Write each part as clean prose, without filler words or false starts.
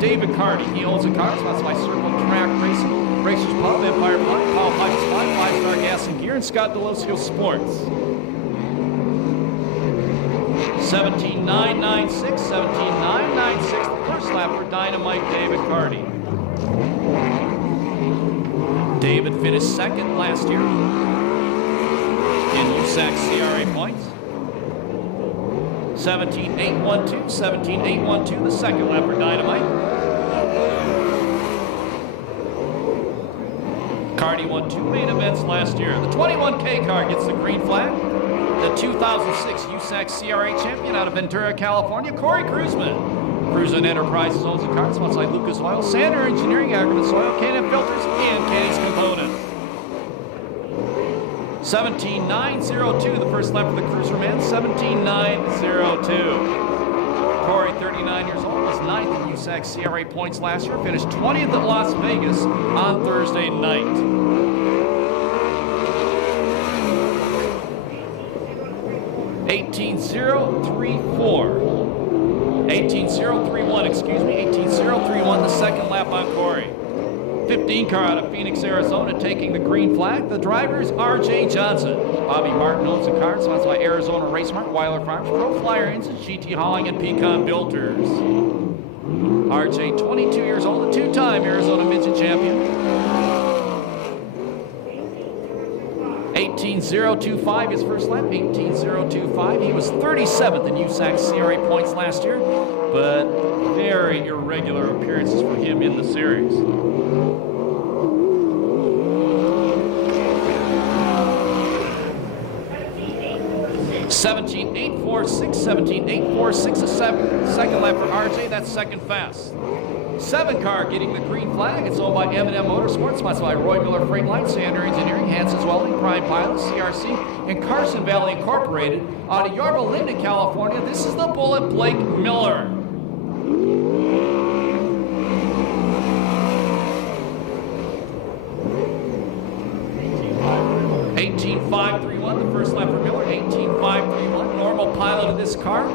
David Carty. He owns a car. Sponsored by Circle Track Racing, Racers Pub, Empire Blood, Paul Pipe Spot, 5-Star Gas and Gear, and Scott Delosio Sports. 17.996, 17.996. The first lap for Dynamite David Carty. David finished second last year in USAC CRA points. 17.812, 17.812, the second lap for Dynamite. Carty won 2 main events last year. The 21K car gets the green flag. The 2006 USAC CRA champion out of Ventura, California, Corey Cruzman. Cruzman Enterprises owns the car, sponsored by Lucas Oil, Sander Engineering, Aggregate Soil, K&M Filters, and Kenny's Components. 17.902, the first lap for the Cruiser Man, 17.902. Corey, 39 years old, was 9th in USAC CRA points last year, finished 20th at Las Vegas on Thursday night. 18.031, excuse me, 18.031, the second lap on Corey. 15 car out of Phoenix, Arizona, taking the green flag. The driver is R.J. Johnson. Bobby Martin owns the car, sponsored by Arizona Race Mart, Weiler Farms, Pro Flyer Engines, GT Hauling, and Pecan Builders. R.J., 22 years old, a two-time Arizona Midget champion. 18.025, his first lap, 18.025. He was 37th in USAC CRA points last year, but very irregular appearances for him in the series. 17.846, 17.846, a second lap for RJ, that's second fast. 7 car getting the green flag. It's owned by M&M Motorsports, sponsored by Roy Miller Freight Line, Sander Engineering, Hanson's Welding, Prime Pilots, CRC, and Carson Valley Incorporated. Out of Yorba Linda, California, this is the Bullet, Blake Miller. .531, the first lap for Miller, 18.531. Normal pilot of this car,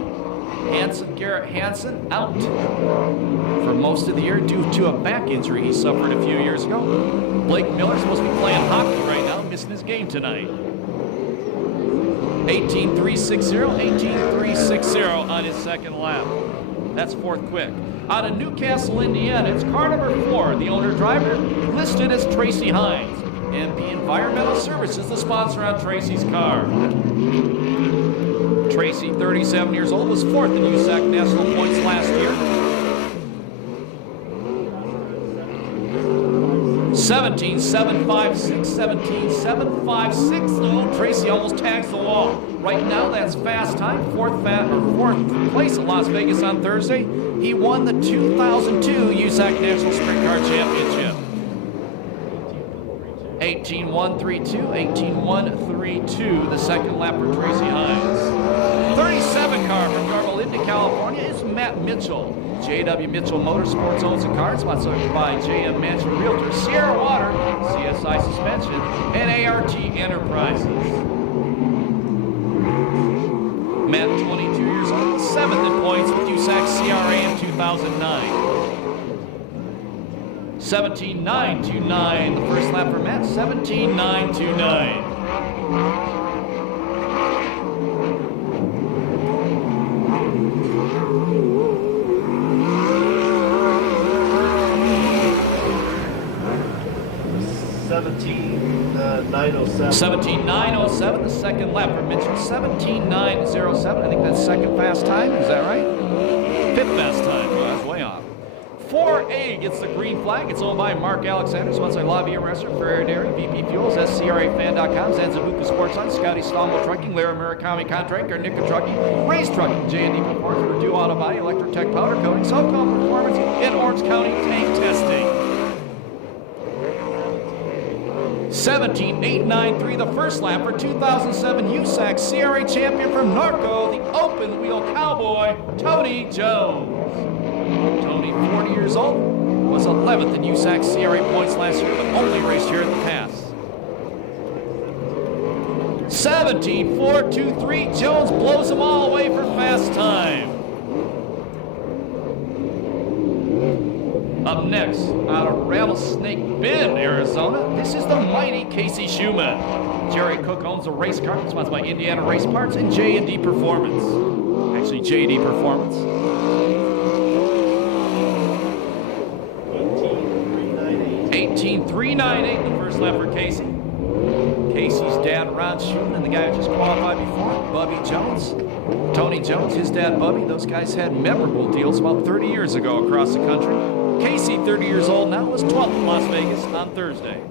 Garrett Hansen, out for most of the year due to a back injury he suffered a few years ago. Blake Miller's supposed to be playing hockey right now, missing his game tonight. 18.360, 18.360 on his second lap. That's fourth quick. Out of Newcastle, Indiana, it's car number 4. The owner-driver listed as Tracy Hines. MP Environmental Services, the sponsor on Tracy's car. Tracy, 37 years old, was 4th in USAC national points last year. 17.756, 17.756. Oh, Tracy almost tags the wall. Right now, that's fast time. Fourth place at Las Vegas on Thursday. He won the 2002 USAC National Sprint Car Championship. 18.132, 18.132, the second lap for Tracy Hines. 37 car from Yorba Linda, California is Matt Mitchell. J.W. Mitchell Motorsports owns the car, sponsored by J.M. Mansion Realtors, Sierra Water, CSI Suspension, and ART Enterprises. Matt, 22 years old, 7th in points with USAC CRA in 2009. 17.929, the first lap for Matt, 17.929. $17.907, the second lap for Mitchell. 17.907, I think that's second fast time, is that right? Fifth fast time, well, that's way off. 4A gets the green flag. It's owned by Mark Alexander, sponsored by La Via Restaurant, Ferrer Dairy, VP Fuels, SCRAFan.com, Zanzabuka Sports Line, Scotty Stalmo Trucking, Lara Murakami Contract, Garnica Trucking, Race Trucking, J&D Performance, Purdue Auto Body, Electrotech Powder Coating, Sokola Performance, and Orange County Tank Testing. 17.893, the first lap for 2007 USAC CRA champion from Norco, the open wheel cowboy, Tony Jones. Tony, 40 years old, was 11th in USAC CRA points last year, but only raced here at the Pass. 17.423, Jones blows them all away for fast time. next, out of Rattlesnake Bend, Arizona, this is the mighty Casey Schumann. Jerry Cook owns the race car, sponsored by Indiana Race Parts and J&D Performance. Actually, JD Performance. 18.398, the first lap for Casey. Casey's dad, Ron Schumann, and the guy who just qualified before, Bubby Jones. Tony Jones, his dad, Bubby. Those guys had memorable deals about 30 years ago across the country. Casey, 30 years old now, was 12th in Las Vegas on Thursday.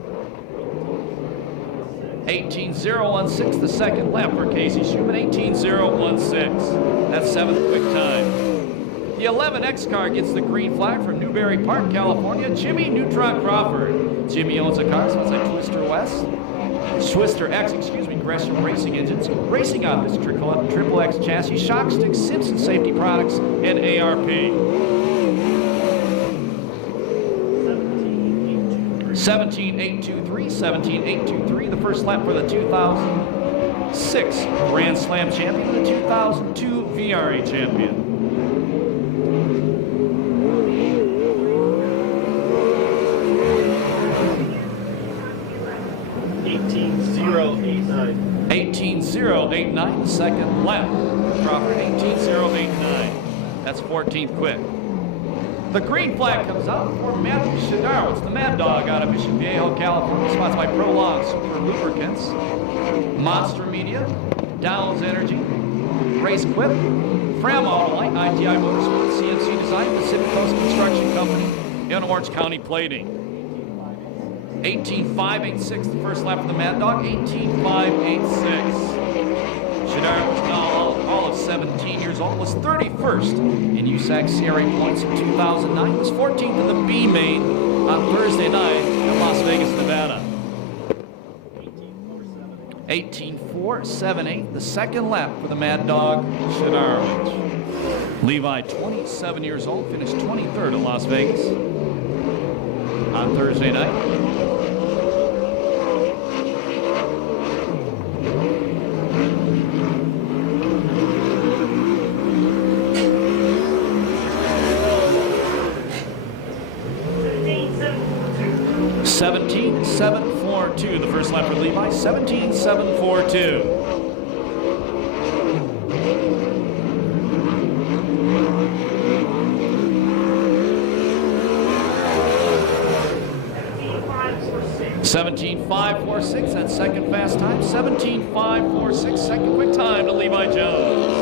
18.016, the second lap for Casey Schumann, 18.016. That's 7th quick time. The 11X car gets the green flag from Newberry Park, California. Jimmy Neutron Crawford. Jimmy owns a car, so it's like Twister X, Gresham Racing Engines. Racing on this Triple X chassis, shock stick, Simpson Safety Products, and ARP. 17.823, the first lap for the 2006 Grand Slam champion, the 2002 VRA champion. 18.089, the second lap. Crawford, 18.089. That's 14th quick. The green flag comes out for Matthew Shadar. It's the Mad Dog out of Mission Viejo, California, sponsored by Prolong Super Lubricants, Monster Media, Downs Energy, Race Quip, Fram Autolite, ITI Motorsports, CNC Design, Pacific Coast Construction Company, and Orange County Plating. 18.586, the first lap for the Mad Dog, 18.586. Shadar was now all of 17 years old, was 31st in USAC CRA points in 2009, was 14th in the B main on Thursday night in Las Vegas, Nevada. 18.478, the second lap for the Mad Dog, Shadarovich. Levi, 27 years old, finished 23rd at Las Vegas on Thursday night. 17.742, the first lap for Levi, 17.742. $17.546, that's second fast time. 17.546, second quick time to Levi Jones.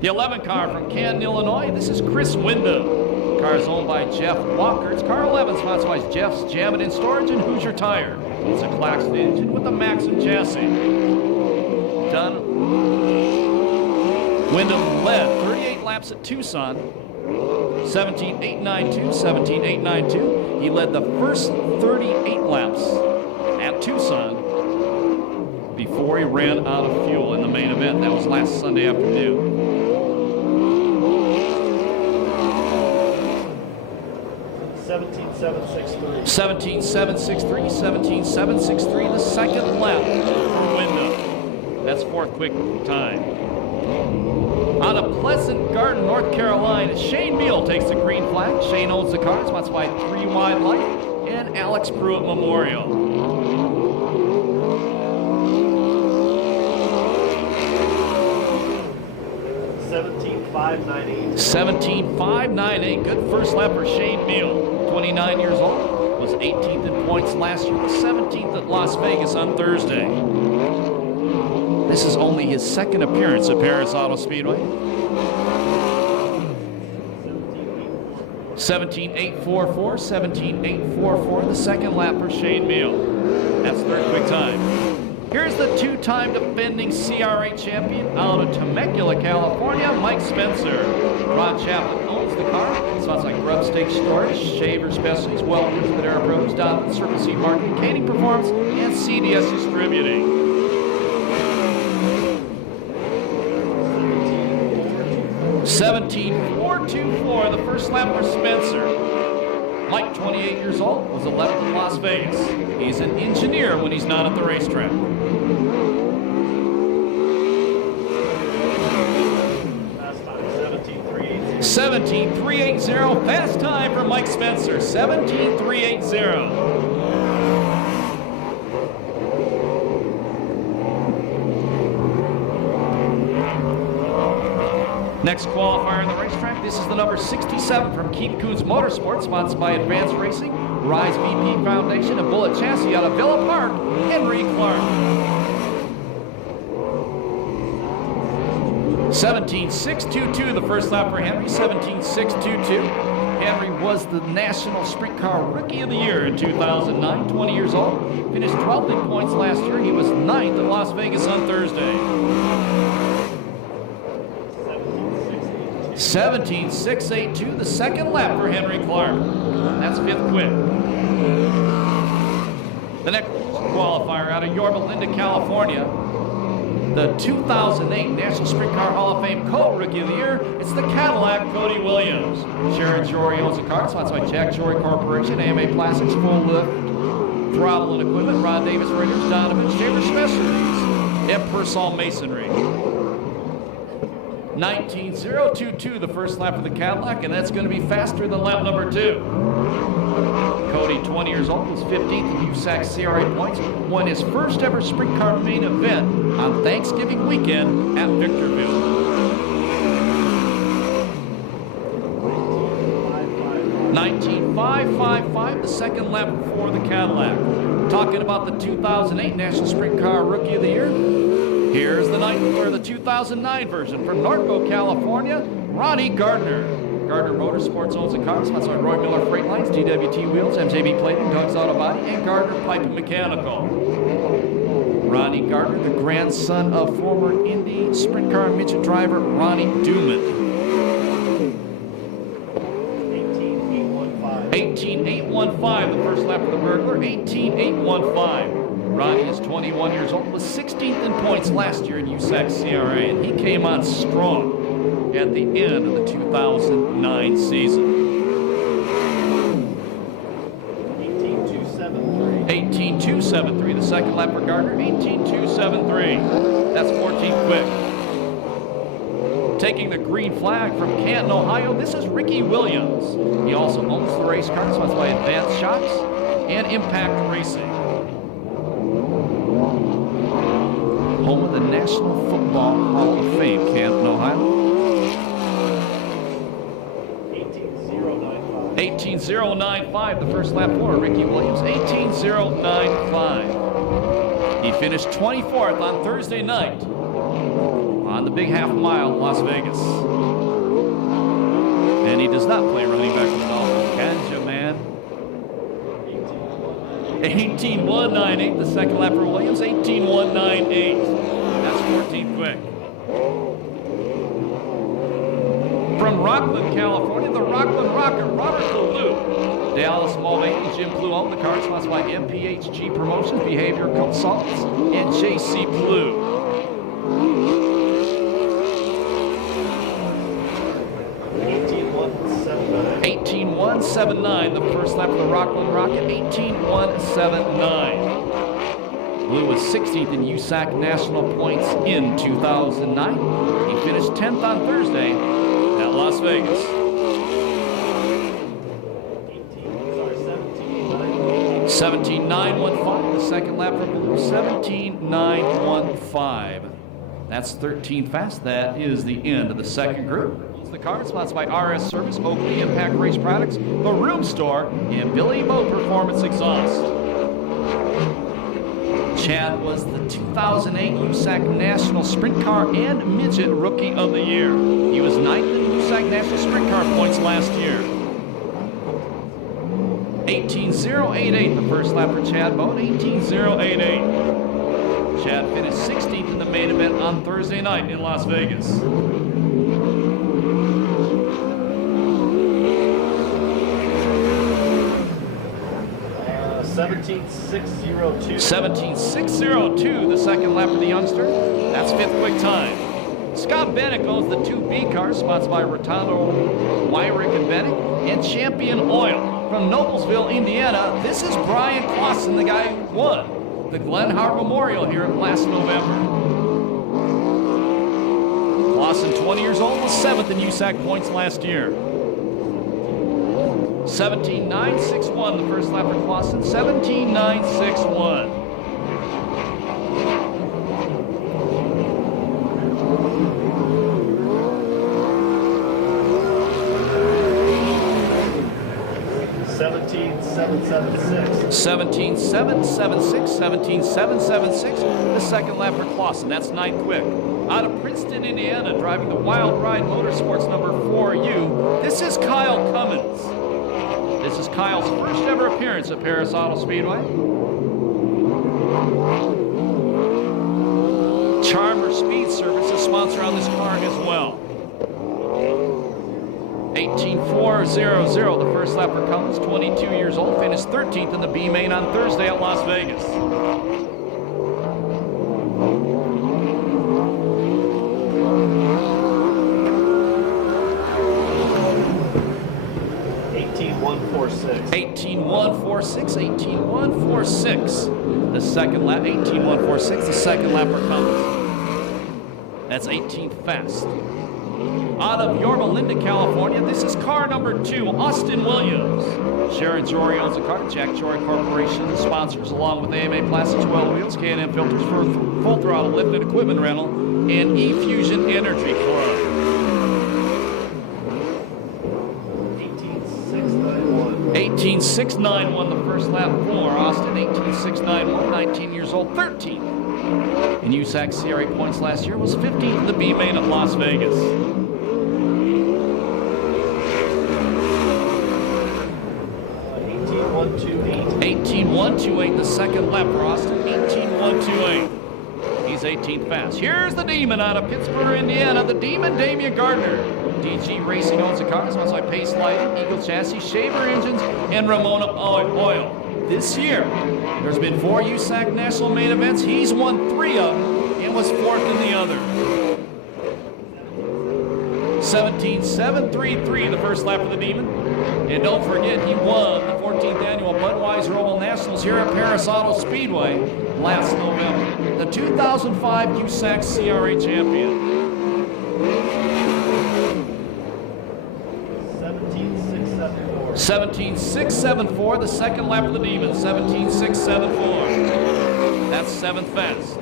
The 11 car from Canton, Illinois, this is Chris Wyndham. Car is owned by Jeff Walker. It's car 11, sponsored by Jeff's Jam It In Storage and Hoosier Tire. It's a Claxton engine with a Maxim chassis. Done. Wyndham led 38 laps at Tucson. 17.892, 17.892. He led the first 38 laps at Tucson before he ran out of fuel in the main event. That was last Sunday afternoon. 17.763, 17.763, the second lap for Wyndham. That's fourth quick time. Out of Pleasant Garden, North Carolina, Shane Beal takes the green flag. Shane owns the car, sponsored by 3 Wide Light and Alex Pruitt Memorial. 17.598, good first lap for Shane Beal. 29 years old, was 18th in points last year, was 17th at Las Vegas on Thursday. This is only his second appearance at Perris Auto Speedway. 17.844, 17.844, the second lap for Shane Beal. That's third quick time. Here's the two-time defending CRA champion out of Temecula, California, Mike Spencer. Ron Chaplin owns the car. Spots like Grub Steak Storage, Shaver Specialties, Welders, Madera Bros, Donovan Circle C Marketing, Caning Performance, and CDS Distributing. 17.424, the first lap for Spencer. Mike, 28 years old, was 11th in Las Vegas. He's an engineer when he's not at the racetrack. Last time, 17.386. 17.380, fast time for Mike Spencer, 17.380. Next qualifier on the racetrack, this is the number 67 from Keith Coons Motorsports, sponsored by Advanced Racing, Rise VP Foundation, and Bullet Chassis out of Villa Park, Henry Clark. 17.622, the first lap for Henry, 17.622. Henry was the National Sprint Car Rookie of the Year in 2009, 20 years old. Finished 12th in points last year. He was 9th at Las Vegas on Thursday. 17.682, the second lap for Henry Clark. That's fifth quit. The next qualifier out of Yorba Linda, California, the 2008 National Sprint Car Hall of Fame Co-Rookie of the Year, it's the Cadillac Cody Williams. Sharon Jory owns the car, sponsored by Jack Jory Corporation, AMA Plastics, Full Lift, Throttle and Equipment, Rod Davis Radiators, Donovan Shaver Specialties, and Persol Masonry. 19.022, the first lap of the Cadillac, and that's going to be faster than lap number 2. Cody, 20 years old, was 15th in USAC CRA points, won his first ever sprint car main event on Thanksgiving weekend at Victorville. 19.555, the second lap for the Cadillac. Talking about the 2008 National Sprint Car Rookie of the Year, here's the 2009 version from Norco, California, Ronnie Gardner. Gardner Motorsports owns the car, sponsored by Roy Miller Freight Lines, DWT Wheels, MJB Plating, Doug's Auto Body, and Gardner Pipe and Mechanical. Ronnie Gardner, the grandson of former Indy sprint car and midget driver Ronnie Duman. 18.815, the first lap of the Burglar, 18.815. Ronnie is 21 years old, was 16th in points last year in USAC CRA, and he came on strong at the end of the 2009 season. 18.273, the second lap for Gardner, 18.273. That's 14th quick. Taking the green flag from Canton, Ohio, this is Ricky Williams. He also owns the race car, sponsored by Advanced Shocks and Impact Racing. Home of the National Football Hall of Fame, Canton, Ohio. 18.095, the first lap for Ricky Williams, 18.095. He finished 24th on Thursday night on the big half mile in Las Vegas. And he does not play running back for the Dolphins, can you, man? 18.198, the second lap for Williams, 18.198. That's 14th quick. From Rockland, California, the Rockland Rocker, Robert Blue. Dallas Mulvaney, Jim Blue owned the car, sponsored by MPHG Promotions, Behavior Consultants, and JC Blue. 18.179, the first lap of the Rockland Rocket, 18.179. Blue was 16th in USAC national points in 2009. He finished 10th on Thursday at Las Vegas. 17.915, the second lap for Blue, 17.915. That's 13th fast. That is the end of the second group. The car, sponsored by RS Service, Oakley Impact Race Products, The Room Store, and Billy Boat Performance Exhaust. Chad was the 2008 USAC National Sprint Car and Midget Rookie of the Year. He was 9th in USAC National Sprint Car points last year. 18.088, the first lap for Chad Bone, 18.088. Chad finished 16th in the main event on Thursday night in Las Vegas. 17.602. 17.602, the second lap for the youngster. That's fifth quick time. Scott Bennick owns the 2B car, sponsored by Rotondo, Wyrick and Bennick, and Champion Oil. From Noblesville, Indiana, this is Brian Clausen, the guy who won the Glen Hart Memorial here last November. Clausen, 20 years old, was 7th in USAC points last year. 17.961 the first lap for Clausen, 17.961. $17,776. 17.776, the second lap for Clausen. That's 9th quick. Out of Princeton, Indiana, driving the Wild Ride Motorsports number 4U, this is Kyle Cummins. This is Kyle's first ever appearance at Perris Auto Speedway. Charmer Speed Service is sponsor on this car as well. 18.400, the first lap for Cummins, 22 years old, finished 13th in the B main on Thursday at Las Vegas. $18,146, the second lap, 18.146, the second lap for Cummins. That's 18th fast. Out of Yorba Linda, California, this is car number 2, Austin Williams. Sharon Jory owns the car. Jack Jory Corporation sponsors, along with AMA Plastics, Well Wheels, K&M Filters for full throttle lift and equipment rental, and E-Fusion Energy Club. 18.691 the first lap for Austin. 18.691, 19 years old, 13th in USAC CRA points last year, was 15th in the B main at Las Vegas. 18.128 the second lap for Austin. 18.128. He's 18th fast. Here's the Demon out of Pittsburgh, Indiana. The Demon, Damian Gardner. DG Racing owns the car, sponsored by Pace Lighting, Eagle Chassis, Shaver Engines, and Ramona Oil. This year, there's been 4 USAC national main events. He's won 3 of them and was 4th in the other. 17.733 the first lap for the Demon. And don't forget, he won the 14th annual Budweiser Oval Nationals here at Perris Auto Speedway last November. The 2005 USAC CRA champion. 17.674, the second lap of the Demon. 17.674. That's 7th fast.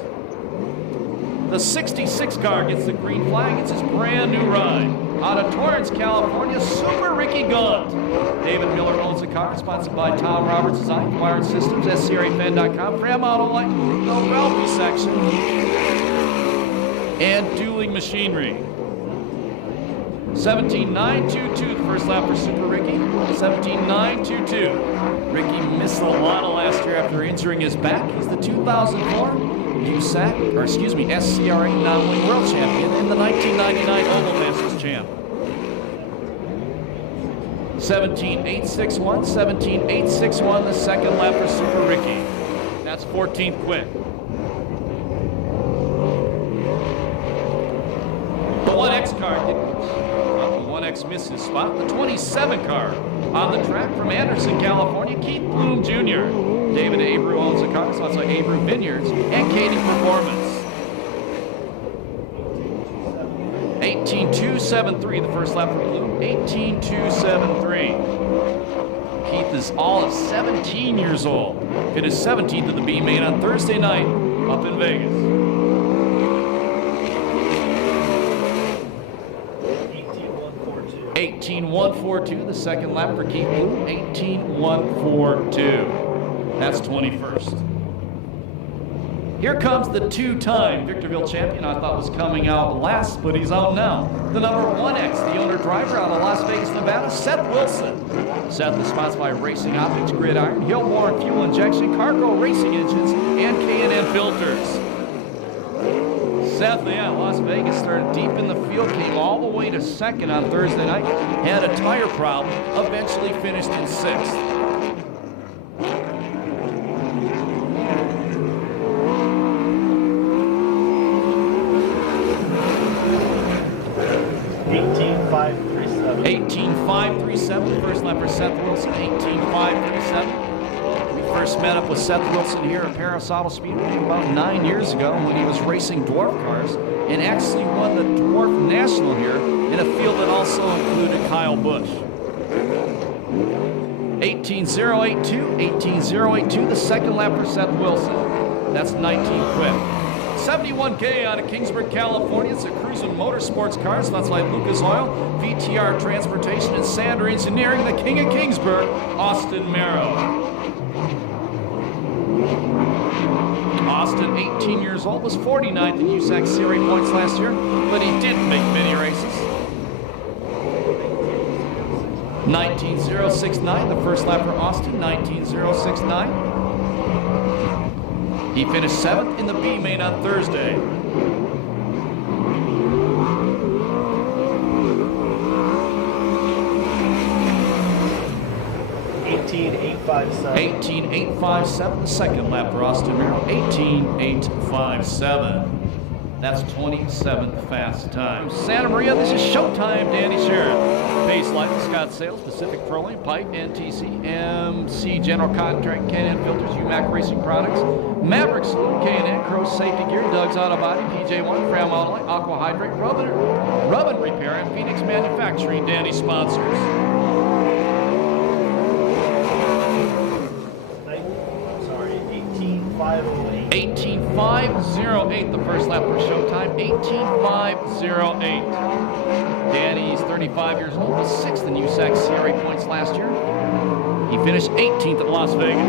The 66 car gets the green flag. It's his brand new ride. Out of Torrance, California, Super Ricky Gaunt. David Miller owns the car, sponsored by Tom Roberts Design, Wired Systems, SCRAFan.com, Fram Auto Light, the Ralphie section, and Dueling Machinery. 17.922, the first lap for Super Ricky. 17.922. Ricky missed a lot of last year after injuring his back. He's the 2004 USAC, or excuse me, SCRA non-wing world champion and the 1999 Oval Masters champ. 17.861, 17.861, the second lap for Super Ricky. That's 14th quick. The 1X car didn't. The 1X missed his spot. The 27 car on the track from Anderson, California, Keith Bloom Jr. David Abreu owns the car, so it's like Abreu Vineyards and Katie Performance. 18.273 the first lap for Bloom. 18.273. Keith is all of 17 years old. Finished 17th in the B main on Thursday night up in Vegas. 18.142, the second lap for Keith Bloom. 18.142. That's 21st. Here comes the 2-time Victorville champion I thought was coming out last, but he's out now. The number 1X, the owner-driver out of Las Vegas, Nevada, Seth Wilson. Seth is sponsored by Racing Optics, Gridiron, Hillborn Fuel Injection, Cargo Racing Engines, and K&N Filters. Seth, yeah, Las Vegas started deep in the field, came all the way to second on Thursday night, had a tire problem, eventually finished in 6th. $18,537, first lap for Seth Wilson, $18,537. We First met up with Seth Wilson here at Perris Auto Speedway about 9 years ago when he was racing dwarf cars and actually won the Dwarf National here in a field that also included Kyle Busch. 18.082, 18.082, the second lap for Seth Wilson. That's 19 quick. 71K out of Kingsburg, California. It's a Cruisin' Motorsports car. So that's like Lucas Oil, VTR Transportation, and Sander Engineering. The King of Kingsburg, Austin Merrow. Austin, 18 years old, was 49th in USAC CRA points last year, but he didn't make many races. 19.069, the first lap for Austin, 19.069. He finished 7th in the B main on Thursday. 18.857. 18.857, the second lap for Austin Merrow, 18.857. That's 27th fast time. Santa Maria, this is Showtime, Danny Sheriff. Pace Light, Scott Sales, Pacific Petroleum, Pipe, NTC, MC General Contract, K&N Filters, UMAC Racing Products, Maverick Saloon, K&N, Crow Safety Gear, Doug's Auto Body, PJ1, Fram Auto Light, Aqua Hydrate, Rub and Repair, and Phoenix Manufacturing, Danny sponsors. Sorry, 18.508. 18.508, the first lap for Showtime, 18.508. Danny's 35 years old, was 6th in USAC CRA points last year. He finished 18th at Las Vegas.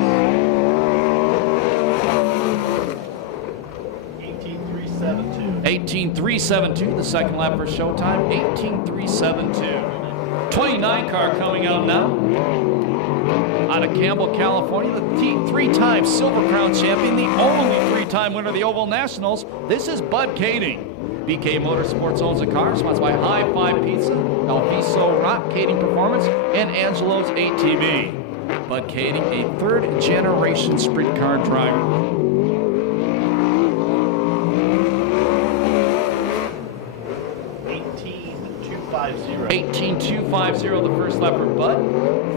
18.372. 18.372, the second lap for Showtime, 18.372. 29 car coming out now. Out of Campbell, California, the three-time Silver Crown champion, the only three-time winner of the Oval Nationals. This is Bud Kading. BK Motorsports owns the car, sponsored by High Five Pizza, El Viso Rock Kading Performance, and Angelo's ATV. Bud Kading, a third-generation sprint car driver. 18.250, the first lap for Bud.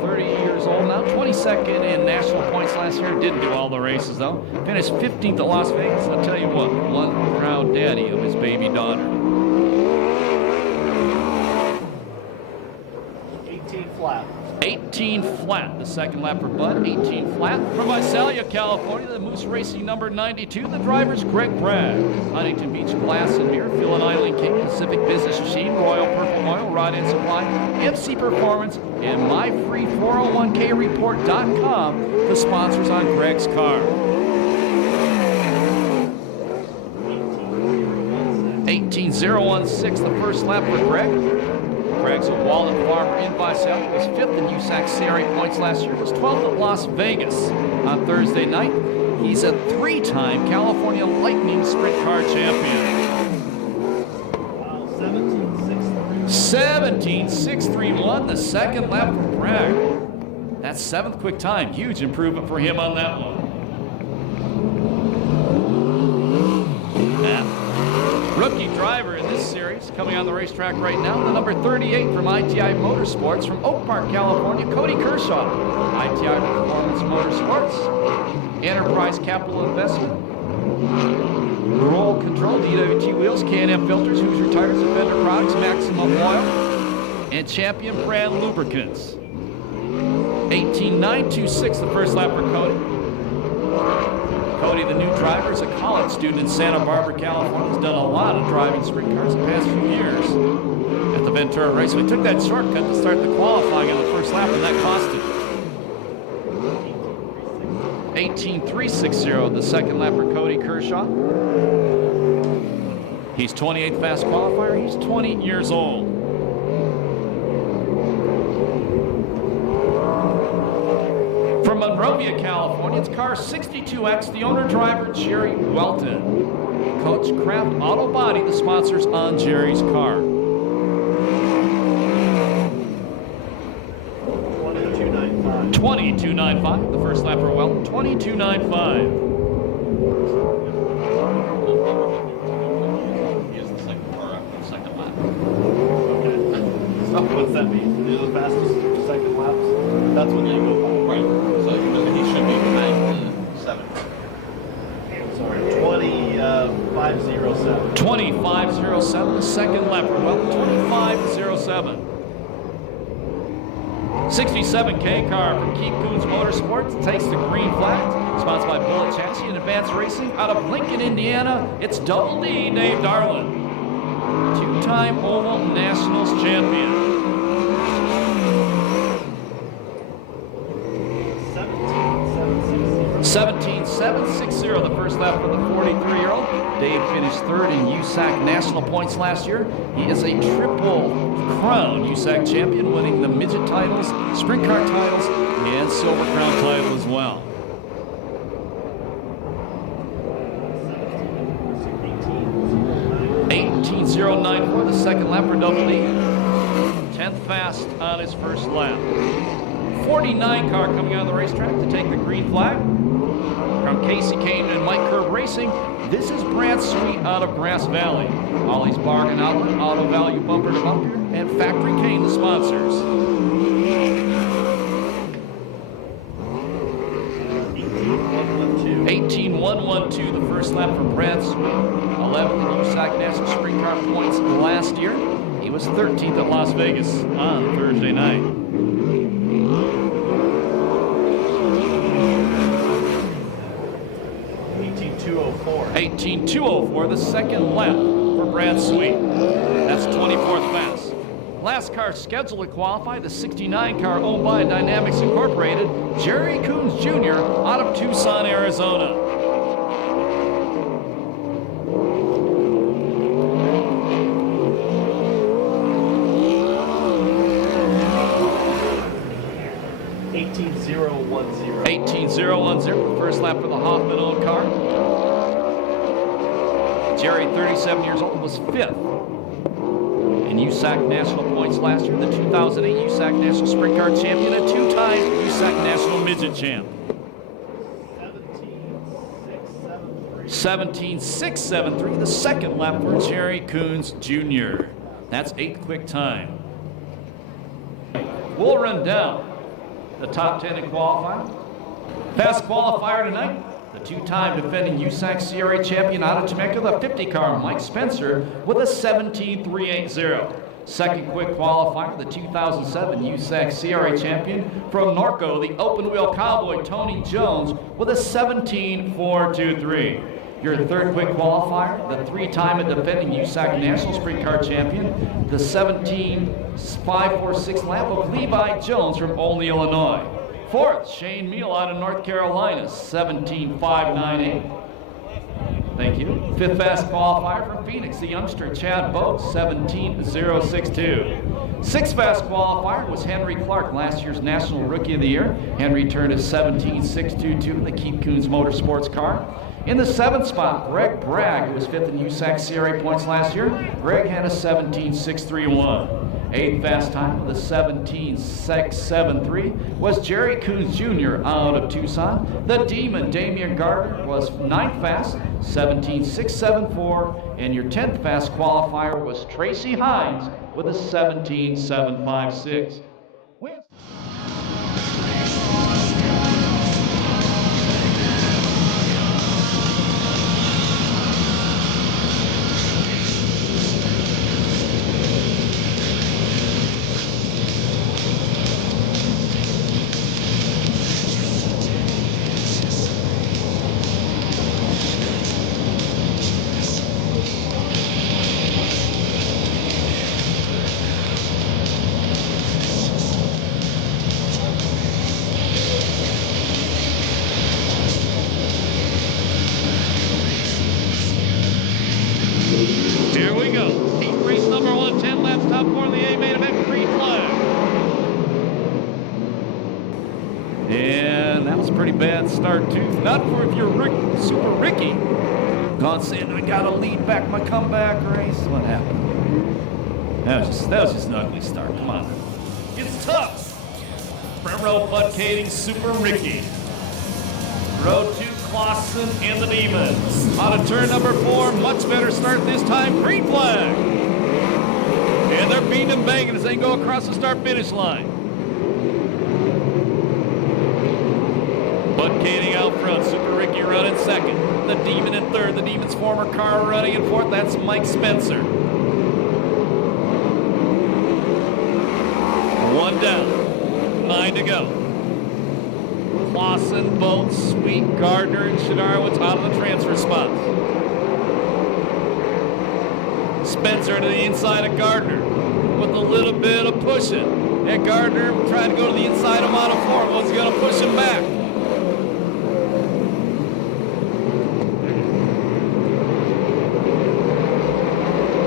30 years old now, 22nd in national points last year. Didn't do all the races though. Finished 15th at Las Vegas. I'll tell you what, one proud daddy of his baby daughter. 18 flat. 18 flat, the second lap for Bud, 18 flat. From Visalia, California, the Moose Racing number 92, the driver's Greg Bragg. Huntington Beach Glass and Mirror, Phil and Eileen King, Pacific Business Machine, Royal Purple Oil, Rod and Supply, MC Performance, and myfree401kreport.com, the sponsors on Greg's car. 18.016, the first lap for Greg. Greg's a Walnut farmer in Visalia. Was 5th in USAC CRA points last year. Was 12th at Las Vegas on Thursday night. He's a three-time California Lightning Sprint Car champion. Wow, 17.631. 17.631, the second lap for Bragg. That's 7th quick time. Huge improvement for him on that one. Rookie driver in this series, coming on the racetrack right now, the number 38 from ITI Motorsports from Oak Park, California, Cody Kershaw. ITI Performance Motorsports, Enterprise Capital Investment, Roll Control, DWT Wheels, K&M Filters, Hoosier Tires, Defender Products, Maximum Oil, and Champion Brand Lubricants. 18.926, the first lap for Cody. Cody, the new driver, is a college student in Santa Barbara, California. He's done a lot of driving sprint cars the past few years at the Ventura Raceway. He took that shortcut to start the qualifying on the first lap, and that cost him. 18.360, the second lap for Cody Kershaw. He's 28th fast qualifier. He's 20 years old. From Monrovia, California, it's car 62X, the owner-driver, Jerry Welton. Coach Craft Auto Body, the sponsors on Jerry's car. 22.95. 22.95, the first lap for Welton, 22.95. Here's the second car after the second lap. Okay. So what's that mean? Do the fastest second laps? That's when they go by. Right. So he should be 25.07. 25.07, the second lap. Well, 25.07. 67K car from Keith Coons Motorsports takes the green flag, sponsored by Bullet Chassis and Advanced Racing. Out of Lincoln, Indiana, it's Double D, Dave Darlin. Two-time Oval Nationals champion. 17.760, the first lap for the 43-year-old. Dave finished third in USAC national points last year. He is a triple crown USAC champion, winning the midget titles, sprint car titles, and silver crown title as well. 18.094, the second lap for Double D. 10th fast on his first lap. 49 car coming out of the racetrack to take the green flag. From Casey Kane and Mike Curb Racing, this is Brad Sweet out of Grass Valley. Ollie's Bargain Outlet, Auto Value Bumper to Bumper, and Factory Kane, the sponsors. 18.112, the first lap for Brad Sweet. 11th in USAC National Sprint Car points last year. He was 13th at Las Vegas on Thursday night. 18.204, the second lap for Brad Sweet. That's 24th fast. Last car scheduled to qualify, the 69 car owned by Dynamics Incorporated, Jerry Coons Jr. out of Tucson, Arizona. $18.010, first lap for the Hoffman-owned car. Jerry, 37 years old, was 5th in USAC national points last year. The 2008 USAC National Sprint Car Champion, a two-time USAC National Midget Champ. 17.673, the second lap for Jerry Coons Jr. That's 8th quick time. We'll run down the top 10 in qualifying. Fast qualifier tonight, the two-time defending USAC CRA champion out of Temecula, the 50 car, Mike Spencer, with a 17.380. Second quick qualifier, the 2007 USAC CRA champion from Norco, the open wheel cowboy, Tony Jones, with a 17.423. Your third quick qualifier, the three-time defending USAC National Sprint Car champion, the 17.546 lap of Levi Jones from Olney, Illinois. Fourth, Shane Meal out of North Carolina, 17.598. Thank you. Fifth fast qualifier from Phoenix, the youngster Chad Boat, 17.062. Sixth fast qualifier was Henry Clark, last year's National Rookie of the Year. Henry turned a 17.622 in the Keith Coons Motorsports car. In the seventh spot, Greg Bragg, who was 5th in USAC CRA points last year. Greg had a 17.631. Eighth fast time with a 17.673 was Jerry Coons Jr. out of Tucson. The Demon, Damian Gardner, was 9th fast, 17.674. And your 10th fast qualifier was Tracy Hines with a 17.756. Here we go. Heat race number 1, 10 laps, top 4 in the A main event, green flag. And that was a pretty bad start too. Not for if you're Super Ricky. Gone saying I gotta lead back my comeback race. What happened? That was just an ugly start. Come on. It's tough. Front row butt-cating Super Ricky. Row 2, Clausen and the Demon. Out of turn number 4, much better start this time, green flag. And they're beating and banging as they go across the start-finish line. Butt-cating out front, Super Ricky running second. The the Demon in third. The Demon's former car running in fourth. That's Mike Spencer. One down. 9 to go. Clausen, Bolt, Sweet, Gardner, and Shidarowitz out of the transfer spots. Spencer to the inside of Gardner with a little bit of pushing. And Gardner trying to go to the inside of Montefort. Was going to push him back.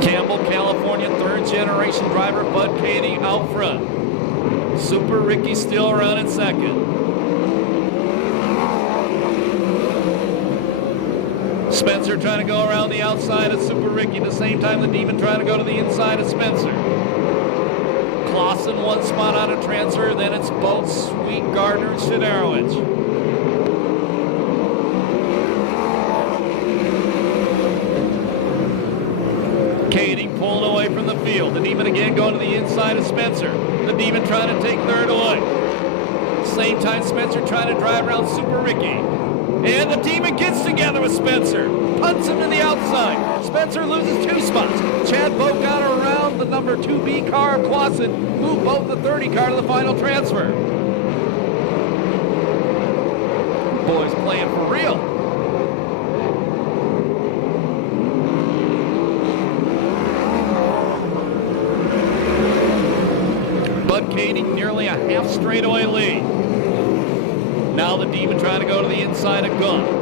Campbell, California, third-generation driver, Bud Katie out front. Super Ricky still running second. Spencer trying to go around the outside of Super Ricky. At the same time, the Demon trying to go to the inside of Spencer. Clausen one spot out of transfer. Then it's both Sweet, Gardner, and Shidarowicz. Katie pulling away from the field. The Demon again going to the inside of Spencer. The Demon trying to take third away. Same time, Spencer trying to drive around Super Ricky. And the Demon gets together with Spencer. Punts him to the outside. Spencer loses 2 spots. Chad Boat got around the number 2B car of Clausen, moved both the 30 car to the final transfer. Boys playing for real. Bud Katie nearly a half straightaway lead. Now the Demon trying to go to the inside of Gunn.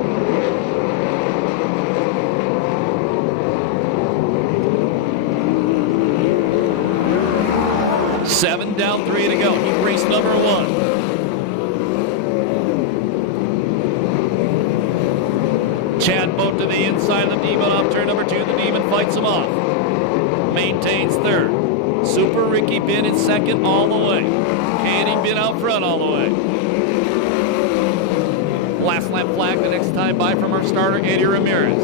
Seven down, 3 to go. Heat race number 1. Chad Boat to the inside of the Demon off turn number 2. The Demon fights him off. Maintains third. Super Ricky been in second all the way. Canning been out front all the way. Last lap flag the next time by from our starter, Eddie Ramirez.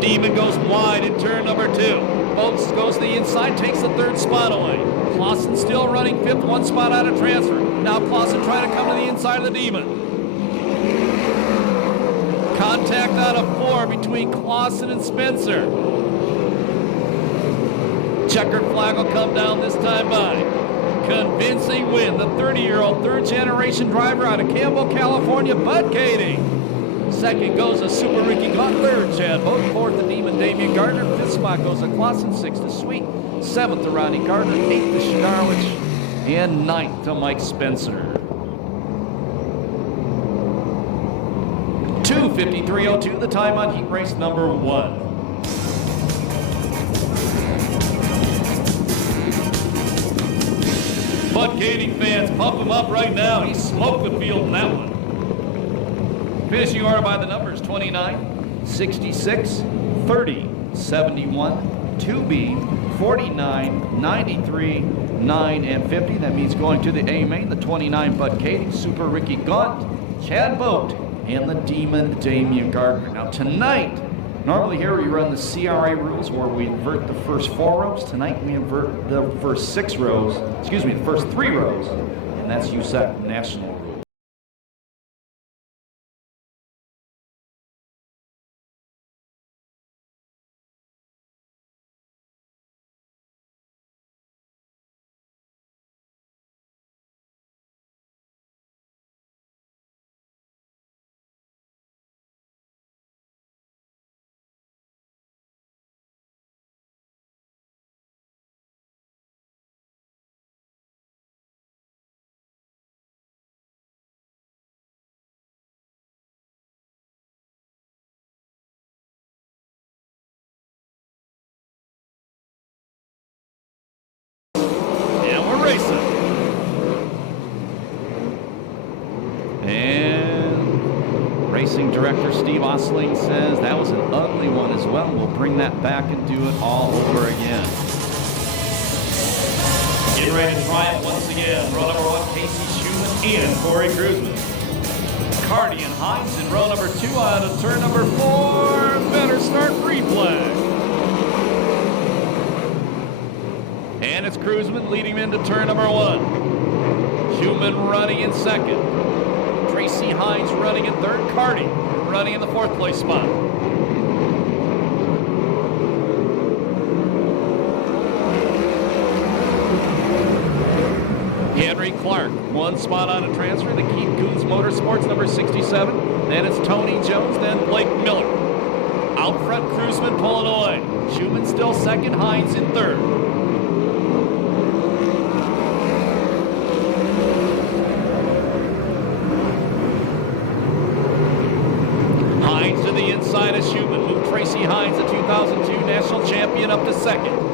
Demon goes wide in turn number 2. Boats goes to the inside, takes the 3rd spot away. Clausen still running 5th, 1 spot out of transfer. Now Clausen trying to come to the inside of the Demon. Contact out of 4 between Clausen and Spencer. Checkered flag will come down this time by. Convincing win. The 30-year-old third-generation driver out of Campbell, California, Bud Katie. Second goes to Super Ricky Gaunt. Third, Chad Boat. Fourth, the Demon, Damian Gardner. Fifth spot goes to Clausen. Sixth to Sweet. Seventh to Ronnie Gardner. Eighth to Shidarowicz. And ninth to Mike Spencer. 2:53.02, the time on heat race number 1. Bud Katie fans, pump him up right now. He smoked the field in that one. Finishing order by the numbers: 29, 66, 30, 71, 2B, 49, 93, 9, and 50. That means going to the A main, the 29 Bud Katie, Super Ricky Gaunt, Chad Boat, and the Demon Damian Gardner. Now tonight, normally here we run the CRA rules where we invert the first 4 rows. Tonight we invert the first 6 rows, excuse me, the first 3 rows, and that's USAC national rule. Racing director Steve Osling says that was an ugly one as well. We'll bring that back and do it all over again. Getting ready to try it once again. Row number 1, Casey Schumann and Corey Kruzman. Cardi and Hines in row number 2 out of turn number 4. Better start green flag. And it's Kruzman leading him into turn number 1. Schumann running in second. Tracy Hines Hines running in third. Carty running in the fourth place spot. Henry Clark, one spot on a transfer. The Keith Coons Motorsports, number 67. Then it's Tony Jones, then Blake Miller. Out front, Cruzman pulling away. Schumann still second, Hines in third. Hines to the inside of Schumann. Moved Tracy Hines, the 2002 national champion, up to second.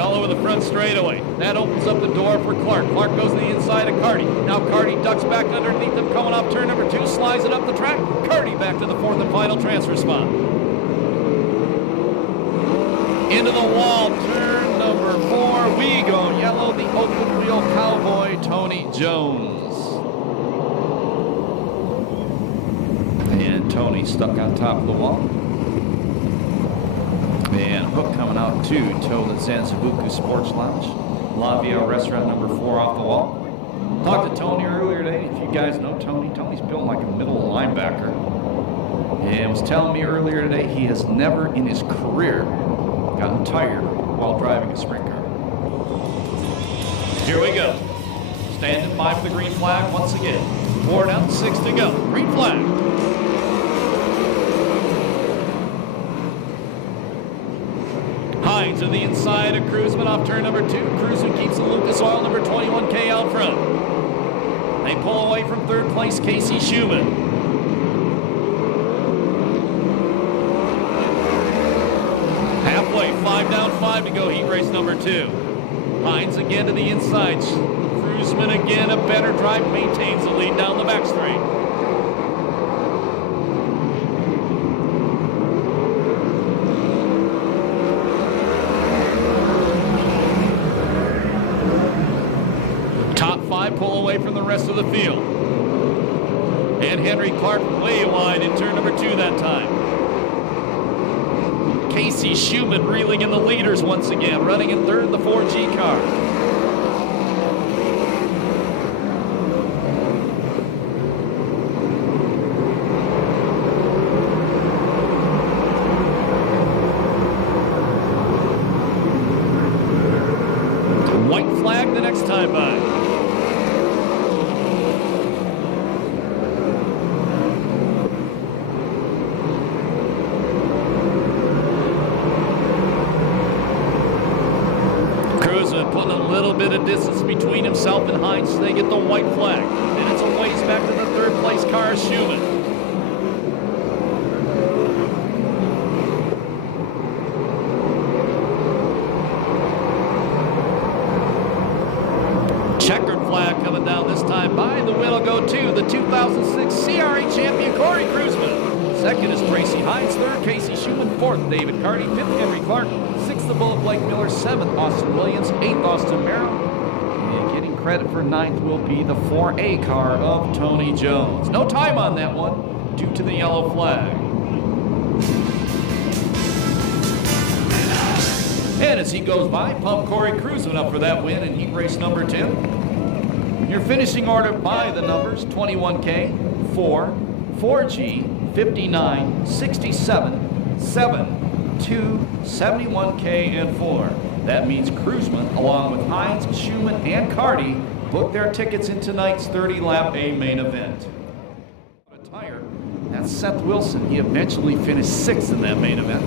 All over the front straightaway. That opens up the door for Clark. Clark goes to the inside of Carty. Now Carty ducks back underneath him, coming off turn number 2, slides it up the track. Carty back to the fourth and final transfer spot. Into the wall, turn number 4. We go yellow, the open wheel cowboy, Tony Jones. And Tony stuck on top of the wall. And Hook coming out to tow the Zanzibuku Sports Lounge. La Via Restaurant number 4 off the wall. Talked to Tony earlier today. If you guys know Tony, Tony's built like a middle linebacker. And was telling me earlier today he has never in his career gotten tired while driving a sprint car. Here we go. Standing by for the green flag once again. 4 down, 6 to go. Green flag. Hines to the inside of Cruzman off turn number 2. Cruzman keeps the Lucas Oil number 21K out front. They pull away from third place, Casey Schumann. Halfway, 5 down, 5 to go, heat race number 2. Hines again to the inside. Cruzman again, a better drive, maintains the lead down the back straight. Pull away from the rest of the field. And Henry Clark way wide in turn number 2 that time. Casey Schumann reeling in the leaders once again, running in third, the 4G car. White flag the next time by. Putting a little bit of distance between himself and Hines so they get the white flag. Then it's a ways back to the third place car, Schumann. Checkered flag coming down this time by. The win will go to the 2006 CRA champion, Corey Cruzman. Second is Tracy Hines. Third, Casey Schumann. Fourth, David Carty. Fifth, Henry Clark. Sixth, the Bullet Blake Miller. Seventh, Austin Williams. Eighth, Austin Merrill. And getting credit for ninth will be the 4A car of Tony Jones. No time on that one due to the yellow flag. And as he goes by, pump Corey Cruzman up for that win in heat race number 10. Your finishing order by the numbers: 21K, 4, 4G, 59, 67, 7, 2, 71K, and 4. That means Cruzman, along with Hines, Schumann, and Carty, booked their tickets in tonight's 30-lap A main event. Tire. That's Seth Wilson. He eventually finished 6th in that main event.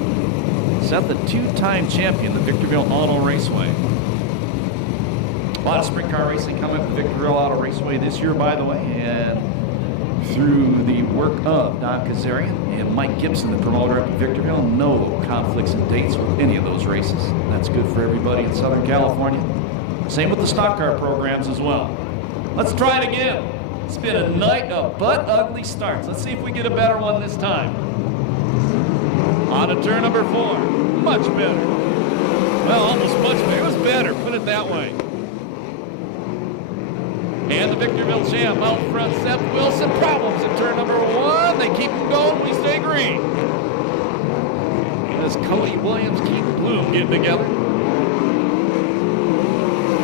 Seth, the 2-time champion, the Victorville Auto Raceway. A lot of sprint car racing coming up at Victorville Auto Raceway this year, by the way, and through the work of Don Kazarian and Mike Gibson, the promoter up at Victorville, no conflicts and dates with any of those races. That's good for everybody in Southern California. Same with the stock car programs as well. Let's try it again. It's been a night of butt ugly starts. Let's see if we get a better one this time. On to turn number 4. Much better. Well, almost much better. It was better, put it that way. And the Victorville champ out front, Seth Wilson. Problems in turn number 1. They keep him going. We stay green. as Cody Williams, Keith Bloom get together.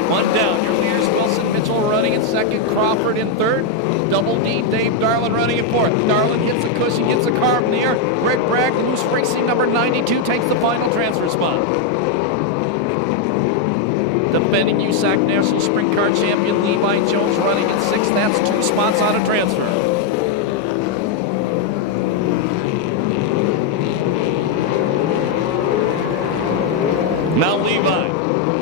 One down. Your leaders Wilson Mitchell running in second, Crawford in third. Double D, Dave Darlin running in fourth. Darlin hits a cushion, gets a car in the air. Greg Bragg, loose racing number 92, takes the final transfer spot. Defending USAC National Sprint Car Champion Levi Jones running in sixth. That's 2 spots on a transfer. Now Levi.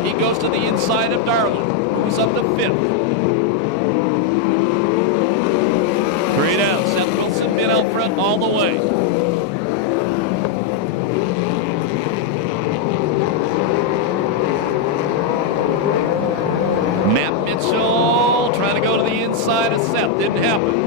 He goes to the inside of Darlin, who's up to fifth. 3 down. Seth Wilson mid out front all the way. Matt Mitchell trying to go to the inside of Seth. Didn't happen.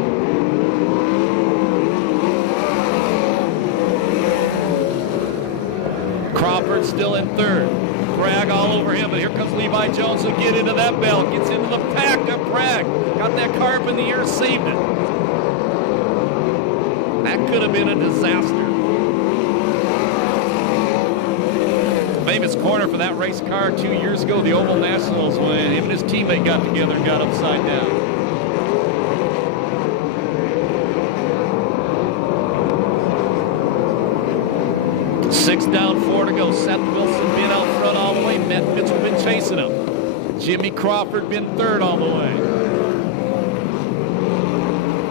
Crawford still in third. Bragg all over him, but here comes Levi Jones who'll get into that belt. Gets into the pack of Bragg. Got that car up in the air, saved it. That could have been a disaster. Famous corner for that race car 2 years ago, the Oval Nationals, when him and his teammate got together and got upside down. Six down, 4 to go. Seth Wilson been out front all the way. Matt Mitchell been chasing him. Jimmy Crawford been third all the way.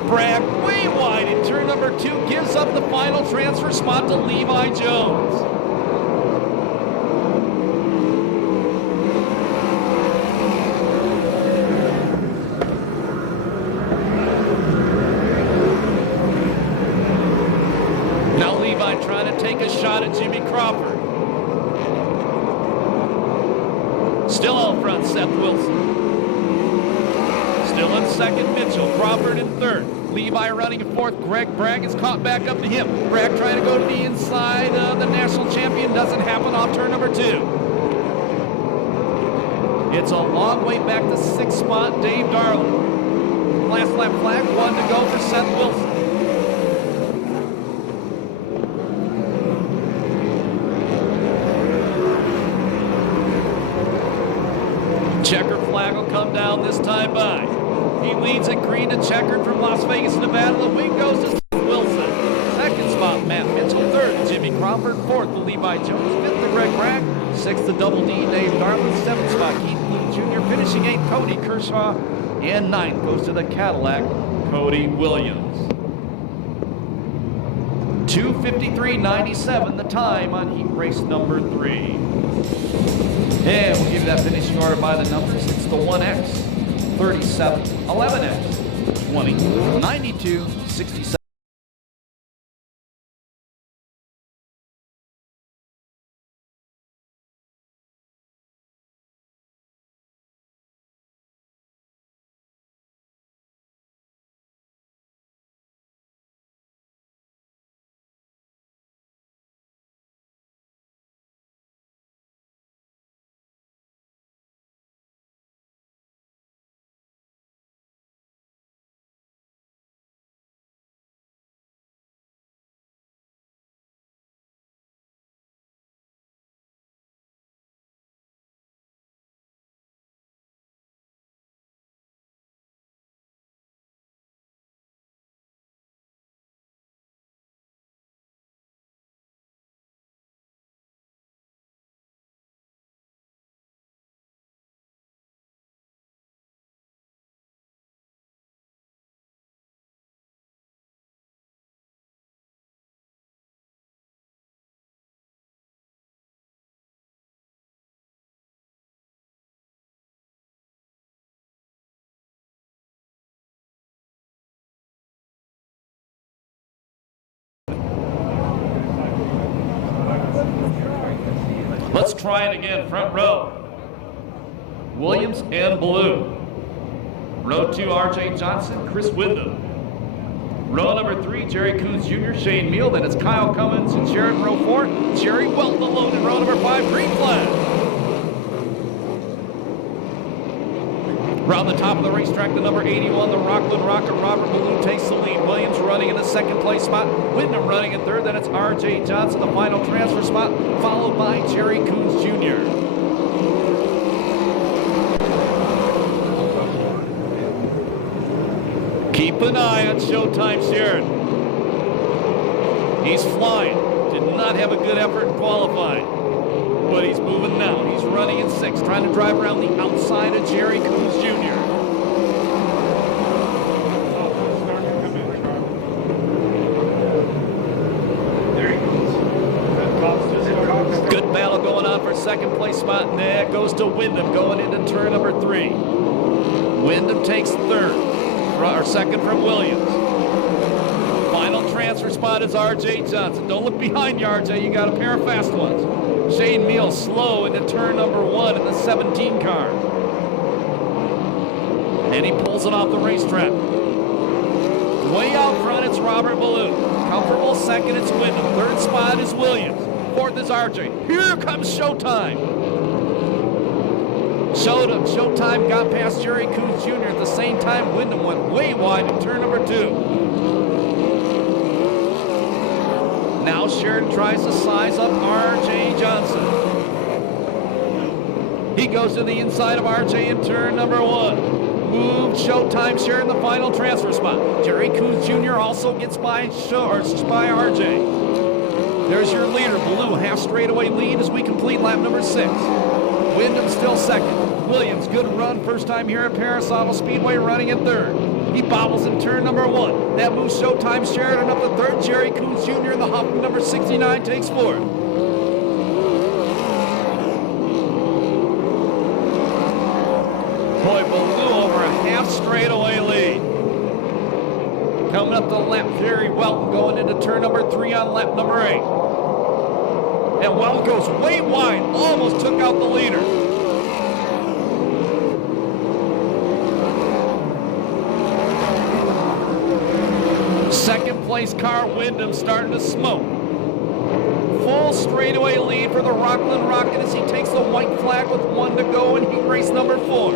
Bragg way wide in turn number 2, gives up the final transfer spot to Levi Jones. Now Levi trying to take a shot at Jimmy Crawford. Still out front, Seth Wilson. Still in second, Mitchell. Crawford in third. Levi running in fourth. Greg Bragg is caught back up to him. Bragg trying to go to the inside of the national champion. Doesn't happen off turn number 2. It's a long way back to 6th spot, Dave Darlin. Last lap flag, 1 to go for Seth Wilson. Checker flag will come down this time by. He leads it green to checkered from Las Vegas, Nevada. The wing goes to Seth Wilson. Second spot, Matt Mitchell. Third, Jimmy Crawford. Fourth, to Levi Jones. Fifth, to Greg Bragg. Sixth, to Double D, Dave Darlin. Seventh spot, Keith Bloom Jr. Finishing eighth, Cody Kershaw. And ninth goes to the Cadillac, Cody Williams. 2:53.97 the time on heat race number 3. And we'll give you that finishing order by the numbers. It's the 1X, 37, 11X, 20, 92, 67. Let's try it again, front row. Williams and Blue. Row 2, R.J. Johnson, Chris Windham. Row number 3, Jerry Coons Jr., Shane Meal. Then it's Kyle Cummins and Jared. Row 4, Jerry Welton alone in row number 5, green flag. Around the top of the racetrack, the number 81, the Rockland Rocket, Robert Ballou takes the lead. Williams running in the second place spot. Wyndham running in third. Then it's R.J. Johnson, the final transfer spot, followed by Jerry Coons Jr. Keep an eye on Showtime Sheridan. He's flying. Did not have a good effort in qualifying, but he's moving now. He's running in sixth, trying to drive around the outside of Jerry Coons Jr. Good battle going on for second place spot, and that goes to Wyndham going into turn number 3. Wyndham takes third, or second from Williams. Final transfer spot is R.J. Johnson. Don't look behind you, R.J. You got a pair of fast ones. Shane Meal slow into turn number 1 in the 17 car. And he pulls it off the racetrack. Way out front, it's Robert Ballou. Comfortable second, it's Wyndham. Third spot is Williams. Fourth is R.J. Here comes Showtime. Showtime got past Jerry Coons Jr. At the same time, Wyndham went way wide in turn number 2. Now Sheridan tries to size up R.J. Johnson. He goes to the inside of R.J. in turn number 1. Moved Showtime Sheridan the final transfer spot. Jerry Coons Jr. also gets by R.J. There's your leader, Ballou, half straightaway lead as we complete lap number 6. Wyndham still second. Williams, good run, first time here at Perris Auto Speedway, running in third. He bobbles in turn number 1. That moves Showtime Sheridan up to third. Jerry Coons Jr. in the Huff, number 69, takes fourth. Boy, Ballou over a half straightaway lead. Coming up the lap, Jerry Welton going into turn number 3 on lap number 8. And Welton goes way wide, almost took out the leader. Second place car, Wyndham, starting to smoke. Full straightaway lead for the Rockland Rocket as he takes the white flag with 1 to go in heat race number 4.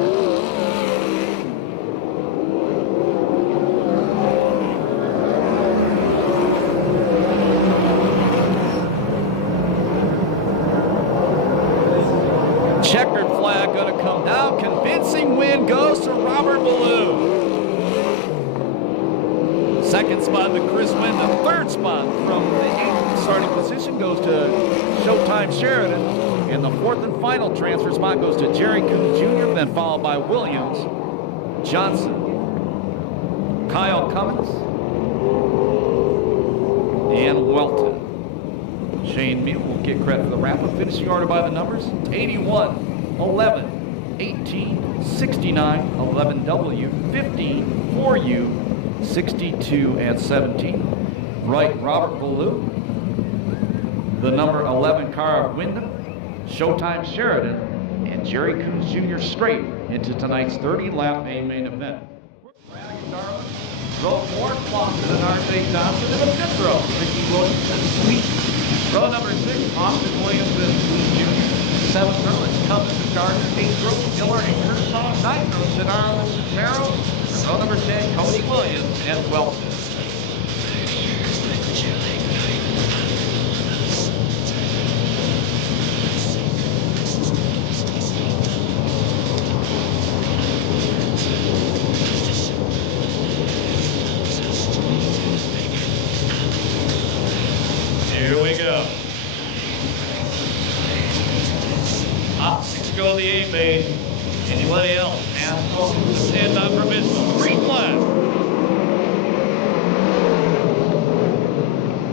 Checkered flag going to come down. Convincing win goes to Robert Ballou. Second spot to Chris Wyndham. Third spot from the 8th starting position goes to Showtime Sheridan. And the 4th and final transfer spot goes to Jerry Coons Jr., then followed by Williams, Johnson, Kyle Cummins, and Welton. Shane Meal will get credit for the wrap-up. Finishing order by the numbers: 81, 11, 18, 69, 11W, 15, 4U, 62, and 17. Right, Robert Ballou. The number 11 car of Wyndham, Showtime Sheridan, and Jerry Coons Jr. straight into tonight's 30-lap main event. Row 4, Clausen and R.J. Johnson, and a fifth row, Ricky Williams and Sweet. Row number 6, Austin Williams and Sweet Jr. 7th row is Cummins and Gardner. 8th row, Diller and Kershaw. 9th row, Shadaro and Sotero. Row number 10, Cody Williams and Welton. Here we go. Optics go to the A main. Anybody else? Asphalt and non-provisional. Green flag.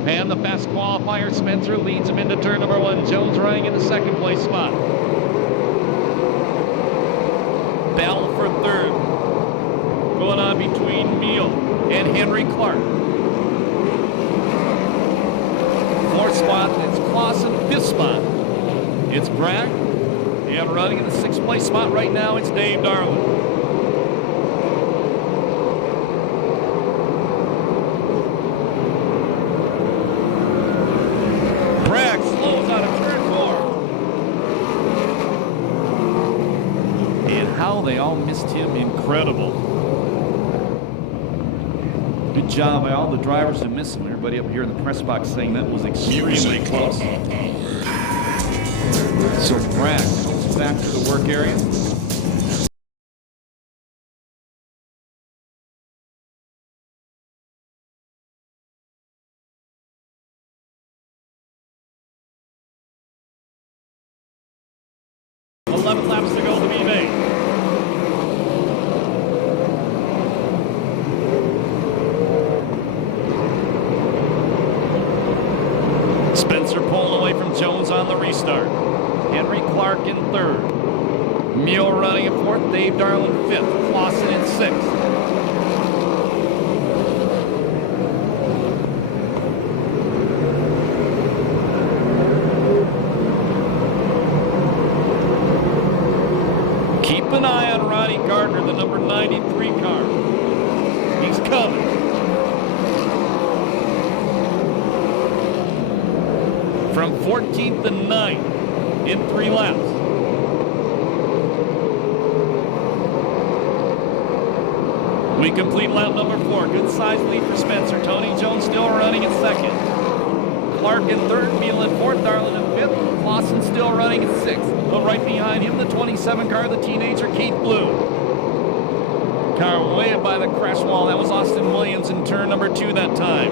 And the fast qualifier, Spencer, leads him into turn number 1. Jones running in the second place spot. Battle for third. Going on between Meal and Henry Clark. 4th spot, it's Clausen. 5th spot, it's Bragg. And running in the 6th place spot right now, it's Dave Darling. Bragg slows out of turn 4. And how how they all missed him. Incredible. Good job by all the drivers to miss him. Everybody up here in the press box saying that was extremely close. So Brad goes back to the work area. Laps to go to be made. Spencer pulling away from Jones on the restart. Henry Clark in third. Mule running in fourth. Dave Darland fifth. Clausen in sixth. Keep an eye on Ronnie Gardner, the number 93 car. He's coming. From 14th to 9th in 3 laps. We complete lap number 4. Good size lead for Spencer. Tony Jones still running in second. Clark in third, Beal in fourth, Darland in fifth, Clausen still running in sixth. But right behind him, the 27 car, the teenager Keith Bloom. Car way up by the crash wall. That was Austin Williams in turn number 2 that time.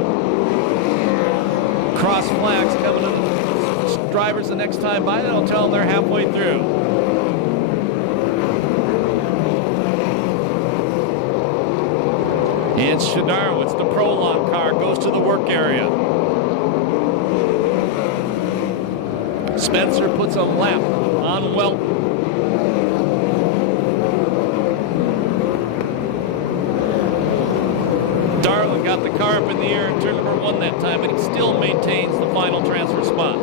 Cross flags coming to the drivers the next time by. That'll tell them they're halfway through. And Shadarwitz, the Prolong car, goes to the work area. Spencer puts a lap on Welton. Darland got the car up in the air in turn number 1 that time, but he still maintains the final transfer spot.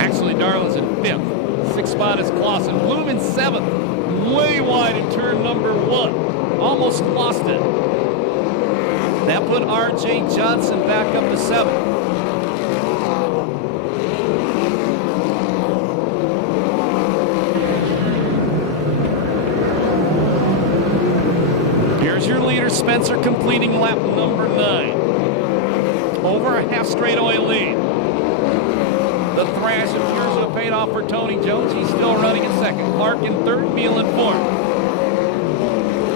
Actually, Darland's in 5th. 6th spot is Clausen. Bloom in 7th. Way wide in turn number 1. Almost lost it. That put R.J. Johnson back up to 7th. Here's your leader, Spencer, completing lap number 9. Over a half straightaway lead. The thrash of Furza paid off for Tony Jones. He's still running in second. Clark in third, Beal in fourth.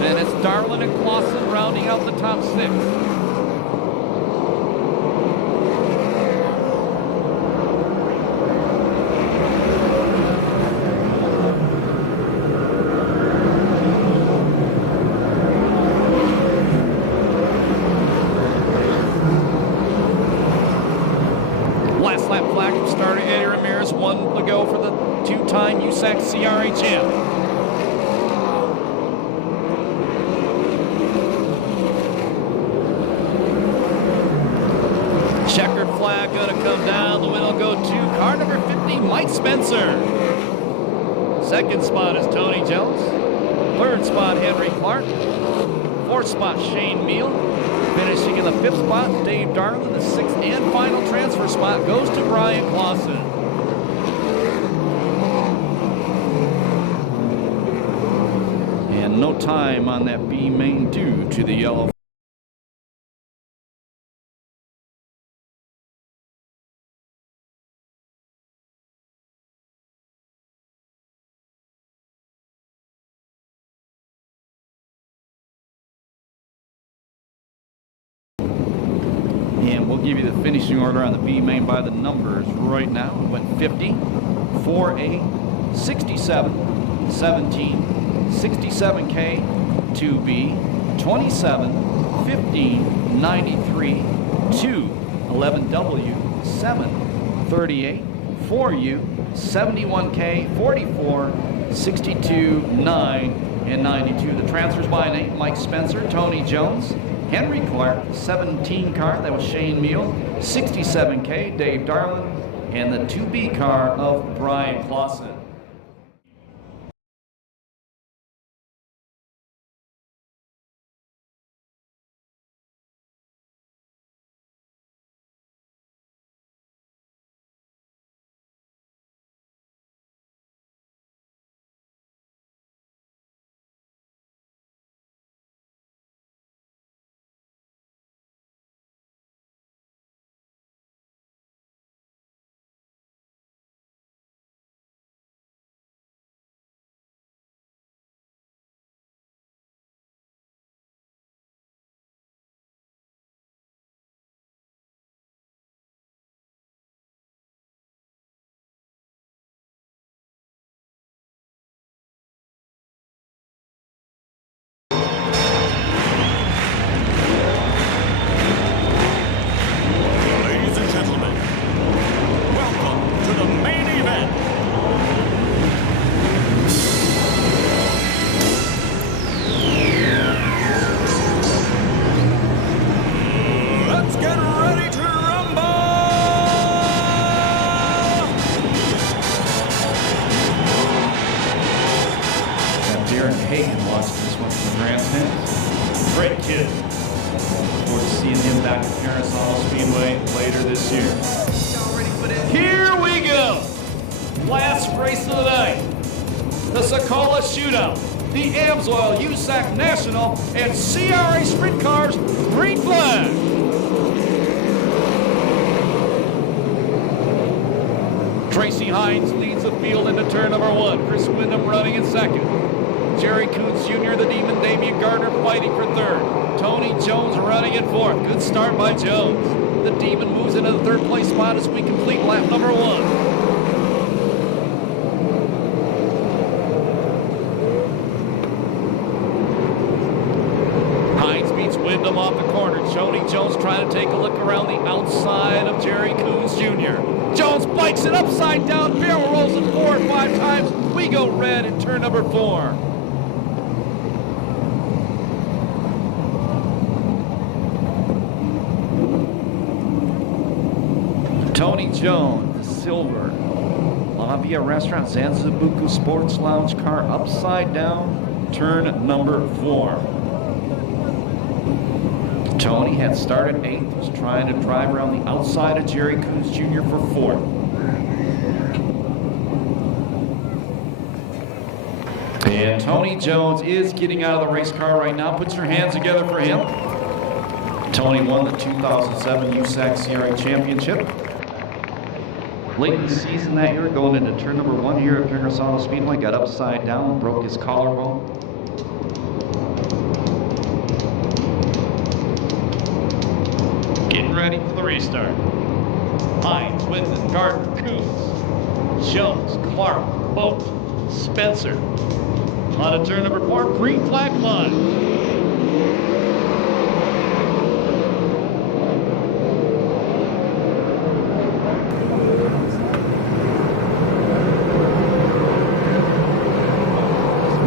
And it's Darland and Clausen rounding out the top 6. Last lap flag from starter Eddie Ramirez. 1 to go for the 2-time USAC CRA champ. Checkered flag going to come down. The win will go to car number 50, Mike Spencer. Second spot is Tony Jones. Third spot, Henry Clark. Fourth spot, Shane Meal. Finishing in the 5th spot, Dave Darland. The 6th and final transfer spot goes to Brian Clausen. And no time on that B main due to the yellow. And we'll give you the finishing order on the B main by the numbers right now. It went 50, 4A, 67, 17, 67K, 2B, 27, 15, 93, 2, 11W, 7, 38, 4U, 71K, 44, 62, 9, and 92. The transfers by name: Mike Spencer, Tony Jones, Henry Clark, 17 car, that was Shane Meal, 67K, Dave Darland, and the 2B car of Brian Clausen. Perris Speedway later this year. Here we go. Last race of the night. The Sokola Shootout, the Amsoil USAC National and CRA Sprint Cars green flag. Tracy Hines leads the field into turn number 1. Chris Windham running in second. Jerry Coons Jr., the Demon, Damian Gardner fighting for third. Tony Jones running in fourth. Good start by Jones. The Demon moves into the third place spot as we complete lap number 1. Windham off the corner. Tony Jones trying to take a look around the outside of Jerry Coons Jr. Jones bikes it upside down, barrel rolls it 4 or 5 times. We go red in turn number 4. Tony Jones, the silver Lavia Restaurant Zanzibuku Sports Lounge car upside down, turn number 4. Tony had started 8th, was trying to drive around the outside of Jerry Coons Jr. for 4th. And Tony Jones is getting out of the race car right now. Put your hands together for him. Tony won the 2007 USAC CRA Championship. Late in the season that year, going into turn number 1 here at Perris Speedway, got upside down, broke his collarbone. Getting ready for the restart. Hines, Windham, Gardner, Coons, Jones, Clark, Boat, Spencer. On to turn number 4, green flag line.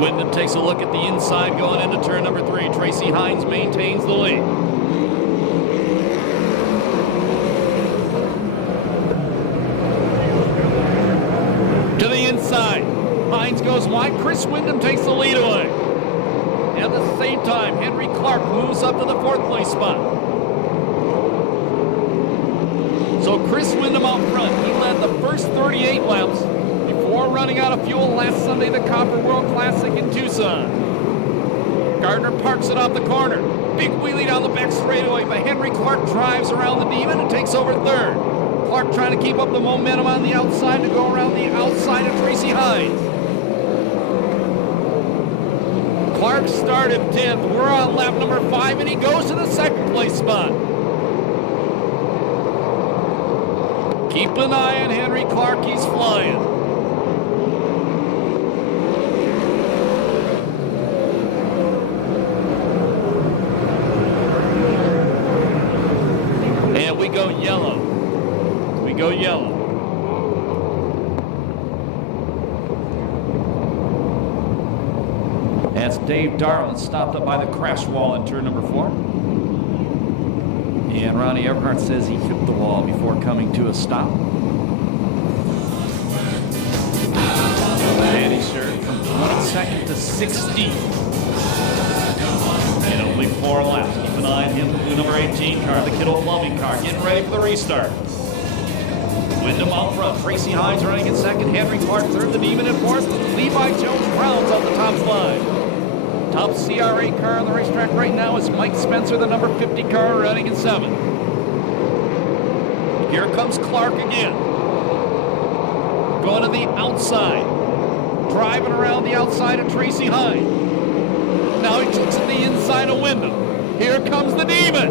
Windham takes a look at the inside going into turn number 3. Tracy Hines maintains the lead. To the inside. Hines goes wide. Chris Windham takes the lead away. At the same time, Henry Clark moves up to the 4th place spot. So Chris Windham out front. He led the first 38 laps before running out of fuel last Sunday, the Copper World Classic in Tucson. Gardner parks it off the corner. Big wheelie down the back straightaway, but Henry Clark drives around the Demon and takes over 3rd. Clark trying to keep up the momentum on the outside to go around the outside of Tracy Hines. Clark started 10th. We're on lap number 5, and he goes to the 2nd place spot. Keep an eye on Henry Clark. He's flying. And we go yellow. We go yellow. That's Dave Darlin stopped up by the crash wall in turn number 4. And Ronnie Everhart says he hit the wall before coming to a stop. And he's sure from 22nd to 16th. In only 4 laps. Keep an eye on him, the blue number 18 car, the Kittle Plumbing car, getting ready for the restart. Windham out front. Tracy Hines running in 2nd. Henry Clark 3rd. The Demon in 4th. Levi Jones rounds out the top 5. Top CRA car on the racetrack right now is Mike Spencer, the number 50 car, running in 7th. Here comes Clark again. Going to the outside. Driving around the outside of Tracy Hines. Now he looks at the inside of Windham. Here comes the Demon.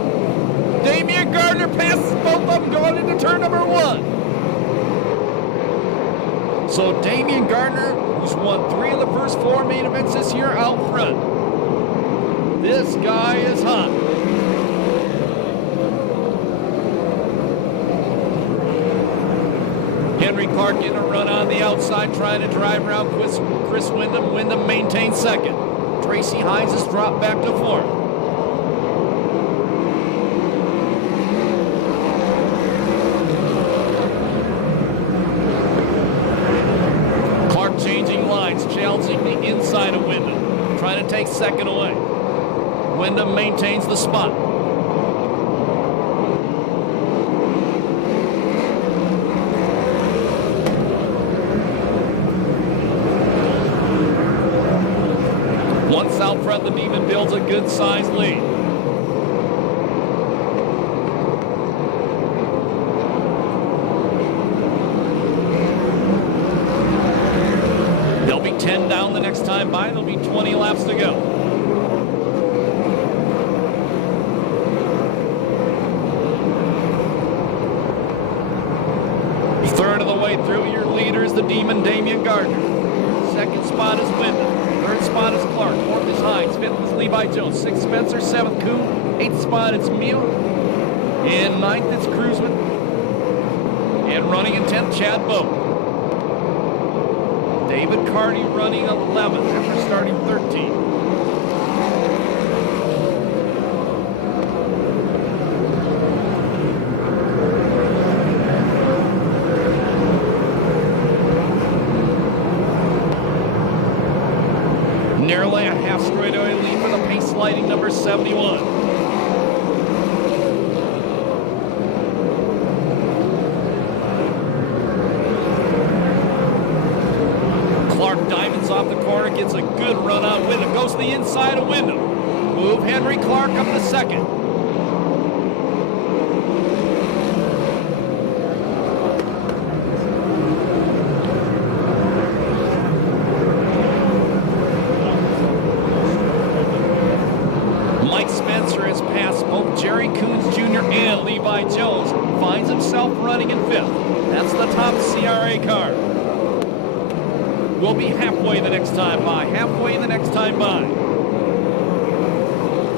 Damian Gardner passes both of them going into turn number 1. So Damian Gardner, who's won 3 of the first 4 main events this year, out front. This guy is hot. Henry Clark getting a run on the outside, trying to drive around Chris Windham. Windham maintains 2nd. Tracy Hines has dropped back to 4th. Changing lines, challenging the inside of Windham, trying to take 2nd away. Windham maintains the spot. front, the Demon builds a good-sized lead. They'll be 10 down the next time by. There'll be 20 laps to go. Third of the way through, your leader is the Demon, Damian Gardner. Second spot is Wyndham. Third spot is Clark. Fourth is Hines. Fifth is Levi Jones. Sixth, Spencer. Seventh, Kuhn. Eighth spot, it's Meal. In ninth, it's Cruzman. And running in 10th, Chad Bowe. David Carney running 11th after starting 13th. Nearly a half straightaway lead for the pace sliding number 71. Clark diamonds off the corner, gets a good run on Wyndham, goes to the inside of Wyndham. Move Henry Clark up to second. Mike Spencer has passed both Jerry Coons Jr. and Levi Jones. Finds himself running in fifth. That's the top CRA car. We'll be halfway the next time by. Halfway the next time by.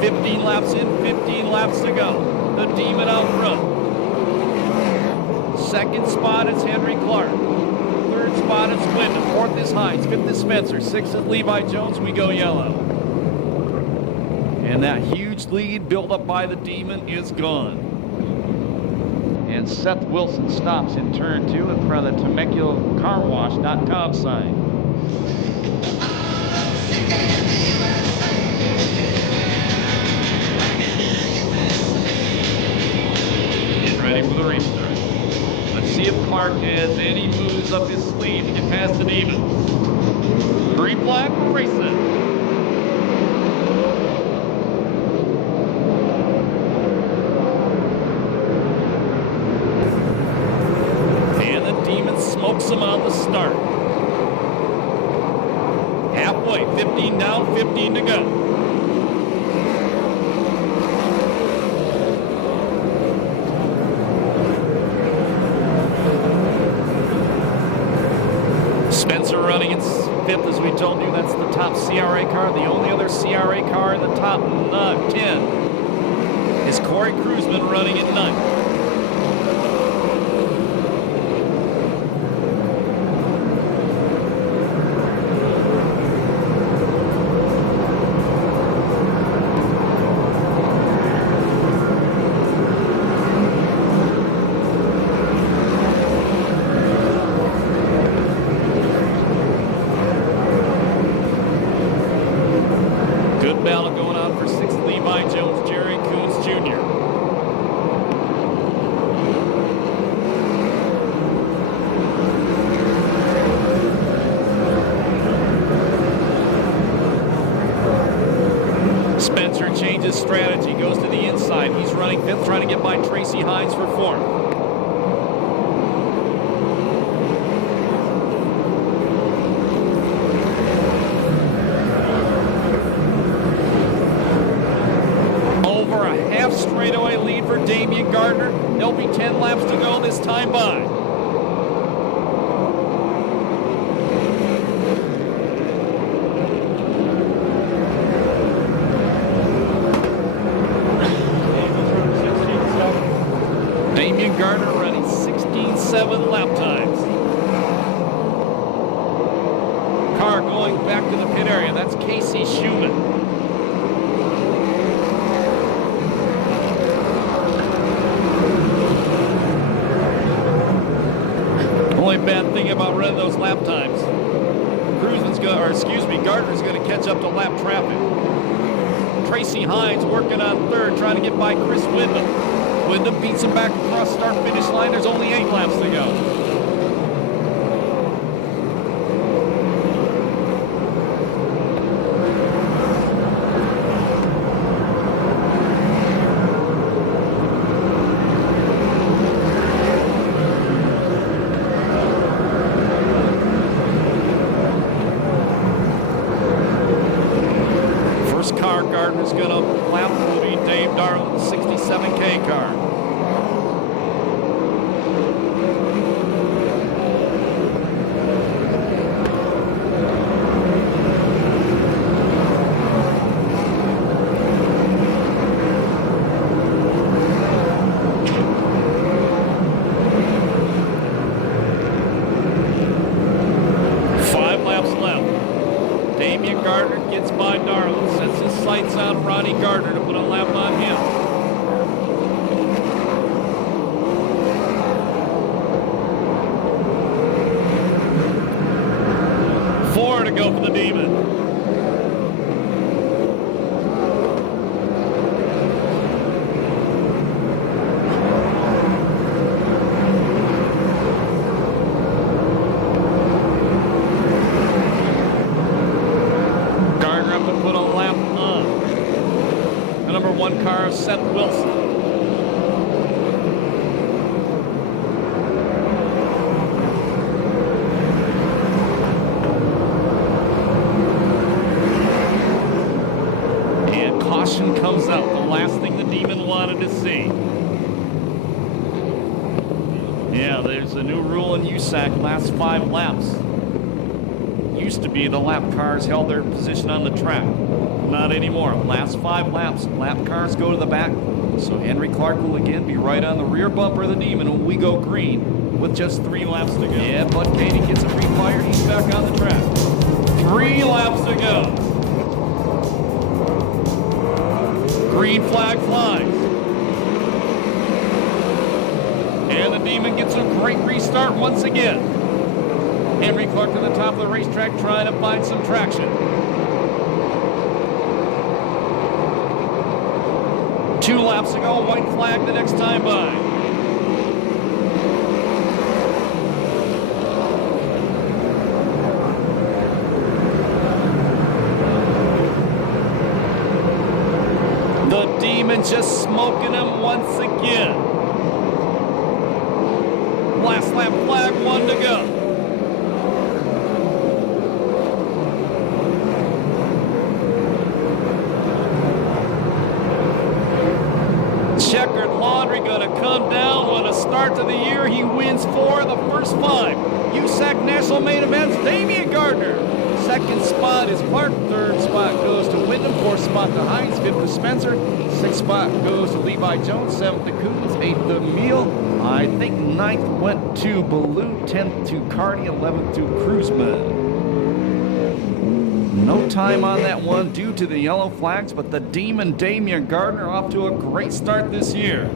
15 laps in, 15 laps to go. The Demon out front. Second spot is Henry Clark. Third spot is Wyndham. Fourth is Hines. Fifth is Spencer. Sixth is Levi Jones. We go yellow. And that huge lead built up by the Demon is gone. And Seth Wilson stops in turn 2 in front of the TemeculaCarWash.com sign. Getting ready for the restart. Let's see if Clark has any moves up his sleeve to get past the Demon. Green flag, racing. Smokes them on the start. Halfway, 15 down, 15 to go. Spencer running in fifth, as we told you. That's the top CRA car. The only other CRA car in the top 10 is Corey Cruzman running in ninth. Battle going on for sixth, Levi Jones, Jerry Coons Jr. Spencer changes strategy, goes to the inside. He's running fifth, trying to get by Tracy Hines for fourth. Straightaway lead for Damian Gardner. There'll be 10 laps to go this time by. Damian Gardner running 16.7 lap times. Car going back to the pit area. That's Casey Schumann. Only bad thing about running those lap times, Gardner's going to catch up to lap traffic. Tracy Hines working on third, trying to get by Chris Wyndham. Wyndham beats him back across start-finish line. There's only 8 laps to go. Seth Wilson. And caution comes out, the last thing the Demon wanted to see. Yeah, there's a new rule in USAC, last 5 laps. Used to be the lap cars held their position on the track. Not anymore. Last 5 laps, lap cars go to the back. So Henry Clark will again be right on the rear bumper of the Demon when we go green with just 3 laps to go. Yeah, Bud Katie gets a refire. He's back on the track. 3 laps to go. Green flag flies. And the Demon gets a great restart once again. Henry Clark to the top of the racetrack trying to find some traction. 2 laps to go, white flag the next time by. The Demon just smoking him once again. Last lap flag, 1 to go. Checkered laundry gonna come down. What a start to the year. He wins 4 of the first 5. USAC National Main Events, Damian Gardner. 2nd spot is Clark. 3rd spot goes to Wyndham. 4th spot to Hines. 5th to Spencer. 6th spot goes to Levi Jones. 7th to Coons. 8th to Meal. I think 9th went to Baloo. 10th to Carney. 11th to Cruzman. No time on that one due to the yellow flags, but the Demon Damian Gardner off to a great start this year.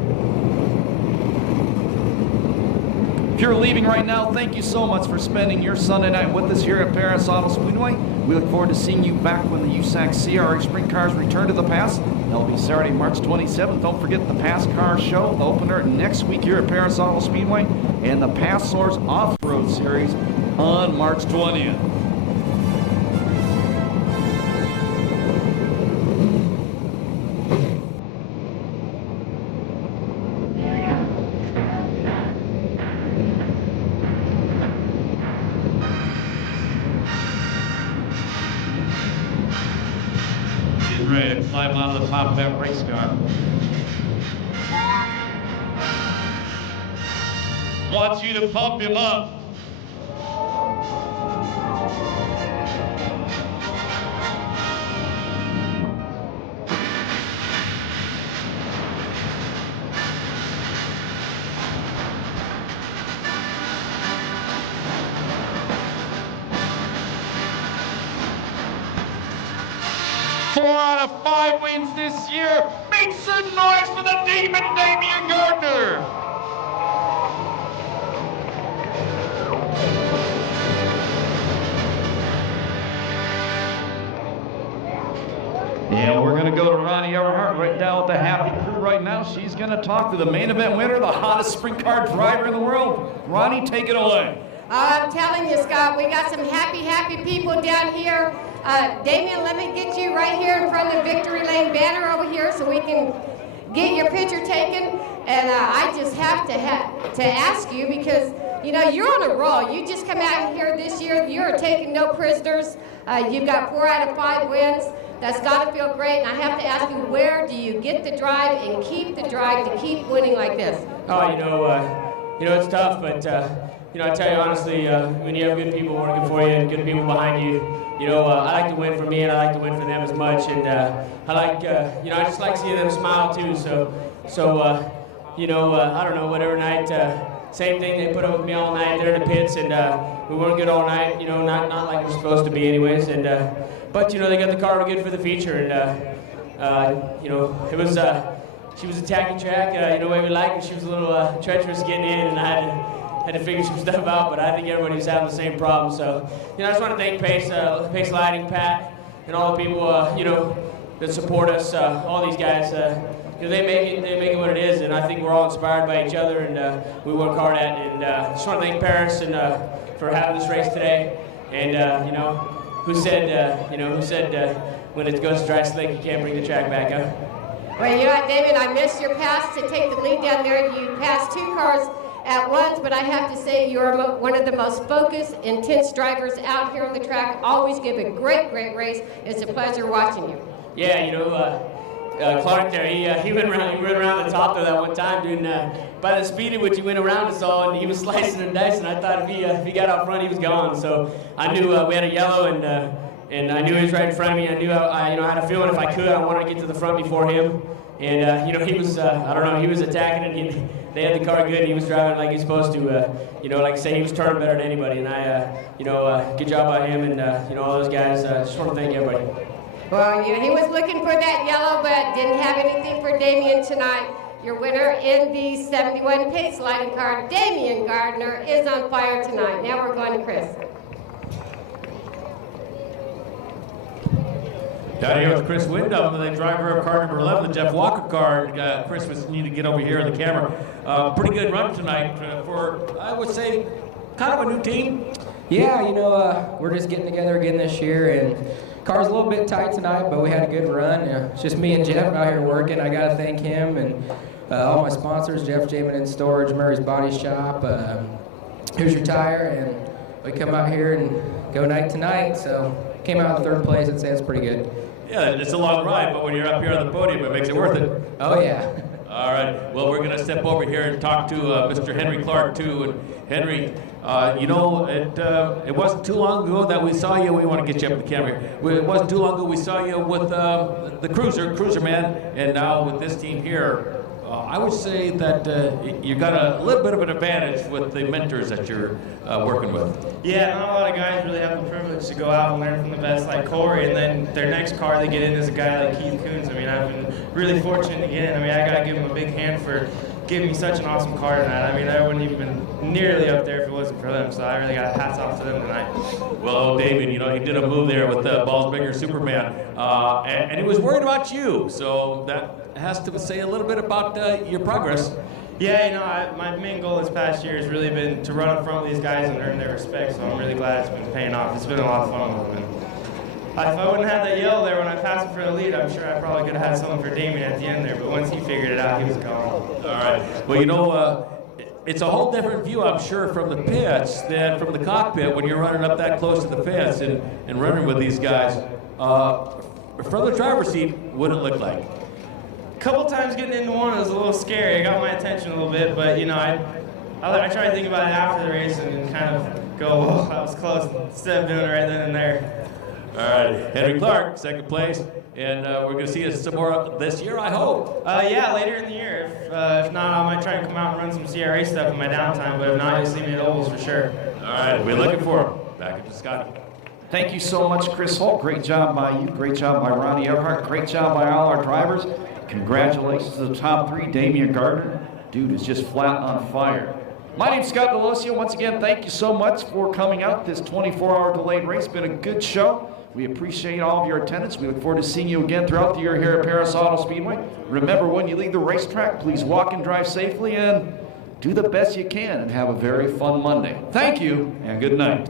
If you're leaving right now, thank you so much for spending your Sunday night with us here at Perris Auto Speedway. We look forward to seeing you back when the USAC CRA Sprint Cars return to the pass. That'll be Saturday, March 27th. Don't forget the Pass Car Show, the opener next week here at Perris Auto Speedway, and the Pass Source Off-Road Series on March 20th. Ready to climb on the top of that race car. Wants you to pump him up. Four out of 5 wins this year. Make some noise for the Demon Damian Gardner. Yeah, we're going to go to Ronnie Everhart right now with the Happy Crew right now. She's going to talk to the main event winner, the hottest sprint car driver in the world. Ronnie, take it away. I'm telling you, Scott, we got some happy people down here. Damian, let me get you right here in front of the Victory Lane banner over here so we can get your picture taken. And I just have to ask you because, you know, you're on a roll. You just come out here this year. You're taking no prisoners. You've got 4 out of 5 wins. That's got to feel great. And I have to ask you, where do you get the drive and keep the drive to keep winning like this? Oh, you know, it's tough, but you know, I tell you honestly, when you have good people working for you and good people behind you, you know, I like to win for me and I like to win for them as much, and I like, you know, I just like seeing them smile too. So you know, I don't know, whatever night, same thing. They put up with me all night. They're in the pits, and we weren't good all night. You know, not like we're supposed to be, anyways. And but you know, they got the car good for the feature, and you know, it was. She was attacking track, you know, way we like, and she was a little treacherous getting in, and I had to figure some stuff out, but I think everybody was having the same problem. So, you know, I just want to thank Pace Lighting, Pat, and all the people, you know, that support us, all these guys. You know, they make it what it is, and I think we're all inspired by each other, and we work hard at it. And I just want to thank Perris and for having this race today. And you know, who said when it goes dry slick, you can't bring the track back up? Well, you know what, Damien, I missed your pass to take the lead down there. You passed 2 cars at once, but I have to say you're one of the most focused, intense drivers out here on the track. Always give a great, great race. It's a pleasure watching you. Yeah, you know, Clark there, he went around the top there that one time, dude. By the speed at which he went around us all, and he was slicing and dicing. I thought if he got out front, he was gone. So I knew we had a yellow, and I knew he was right in front of me. I knew I had a feeling if I could, I wanted to get to the front before him. And you know, he was I don't know, he was attacking it. They had the car good. He was driving like he's supposed to. You know, like I say, he was turning better than anybody. And you know, good job by him and you know, all those guys. Just want to thank everybody. Well, you know, he was looking for that yellow, but didn't have anything for Damien tonight. Your winner in the 71 pace sliding car, Damien Gardner, is on fire tonight. Now we're going to Chris. Down here with Chris Wyndham, the driver of car number 11, the Jeff Walker car. Chris was needing to get over here in the camera. Pretty good run tonight for, I would say, kind of a new team. Yeah, you know, we're just getting together again this year, and car's a little bit tight tonight, but we had a good run. It's just me and Jeff out here working. I got to thank him and all my sponsors, Jeff Jamin in Storage, Murray's Body Shop, Here's Your Tire, and we come out here and go night to night. So came out in 3rd place. I'd say it's pretty good. Yeah, it's a long ride, but when you're up here on the podium, it makes it worth it. Oh, yeah. All right. Well, we're going to step over here and talk to Mr. Henry Clark, too. And Henry, you know, it wasn't too long ago that we saw you. We want to get you up in the camera here. It wasn't too long ago we saw you with the Cruiser Man, and now with this team here. I would say that you got a little bit of an advantage with the mentors that you're working with. Yeah, not a lot of guys really have the privilege to go out and learn from the best like Corey, and then their next car they get in is a guy like Keith Coons. I mean, I've been really fortunate to get in. I mean, I got to give him a big hand for giving me such an awesome car tonight. I mean, I wouldn't even been nearly up there if it wasn't for them, so I really got hats off to them tonight. Well, David, you know, he did a move there with Ballsbringer Superman, and he was worried about you, so that has to say a little bit about your progress. Yeah, you know, my main goal this past year has really been to run up front with these guys and earn their respect, so I'm really glad it's been paying off. It's been a lot of fun with them. If I wouldn't have that yell there when I passed him for the lead, I'm sure I probably could have had something for Damien at the end there, but once he figured it out, he was gone. All right. Well, you know, it's a whole different view, I'm sure, from the pits than from the cockpit when you're running up that close to the fence and running with these guys. From the driver's seat, what did it look like? A couple times getting into one, it was a little scary. It got my attention a little bit, but, you know, I try to think about it after the race and kind of go, oh, that was close, instead of doing it right then and there. All right, Henry Clark, 2nd place, and we're going to see us some more this year, I hope. Yeah, later in the year. If not, I might try and come out and run some CRA stuff in my downtime, but if not, you'll see me at Ovals for sure. All right, we're looking for him. Back to Scotty. Thank you so much, Chris Holt. Great job by you. Great job by Ronnie Earhart. Great job by all our drivers. Congratulations to the top 3. Damien Gardner, dude, is just flat on fire. My name's Scott Delosio. Once again, thank you so much for coming out this 24-hour delayed race. It's been a good show. We appreciate all of your attendance. We look forward to seeing you again throughout the year here at Perris Auto Speedway. Remember, when you leave the racetrack, please walk and drive safely and do the best you can and have a very fun Monday. Thank you and good night.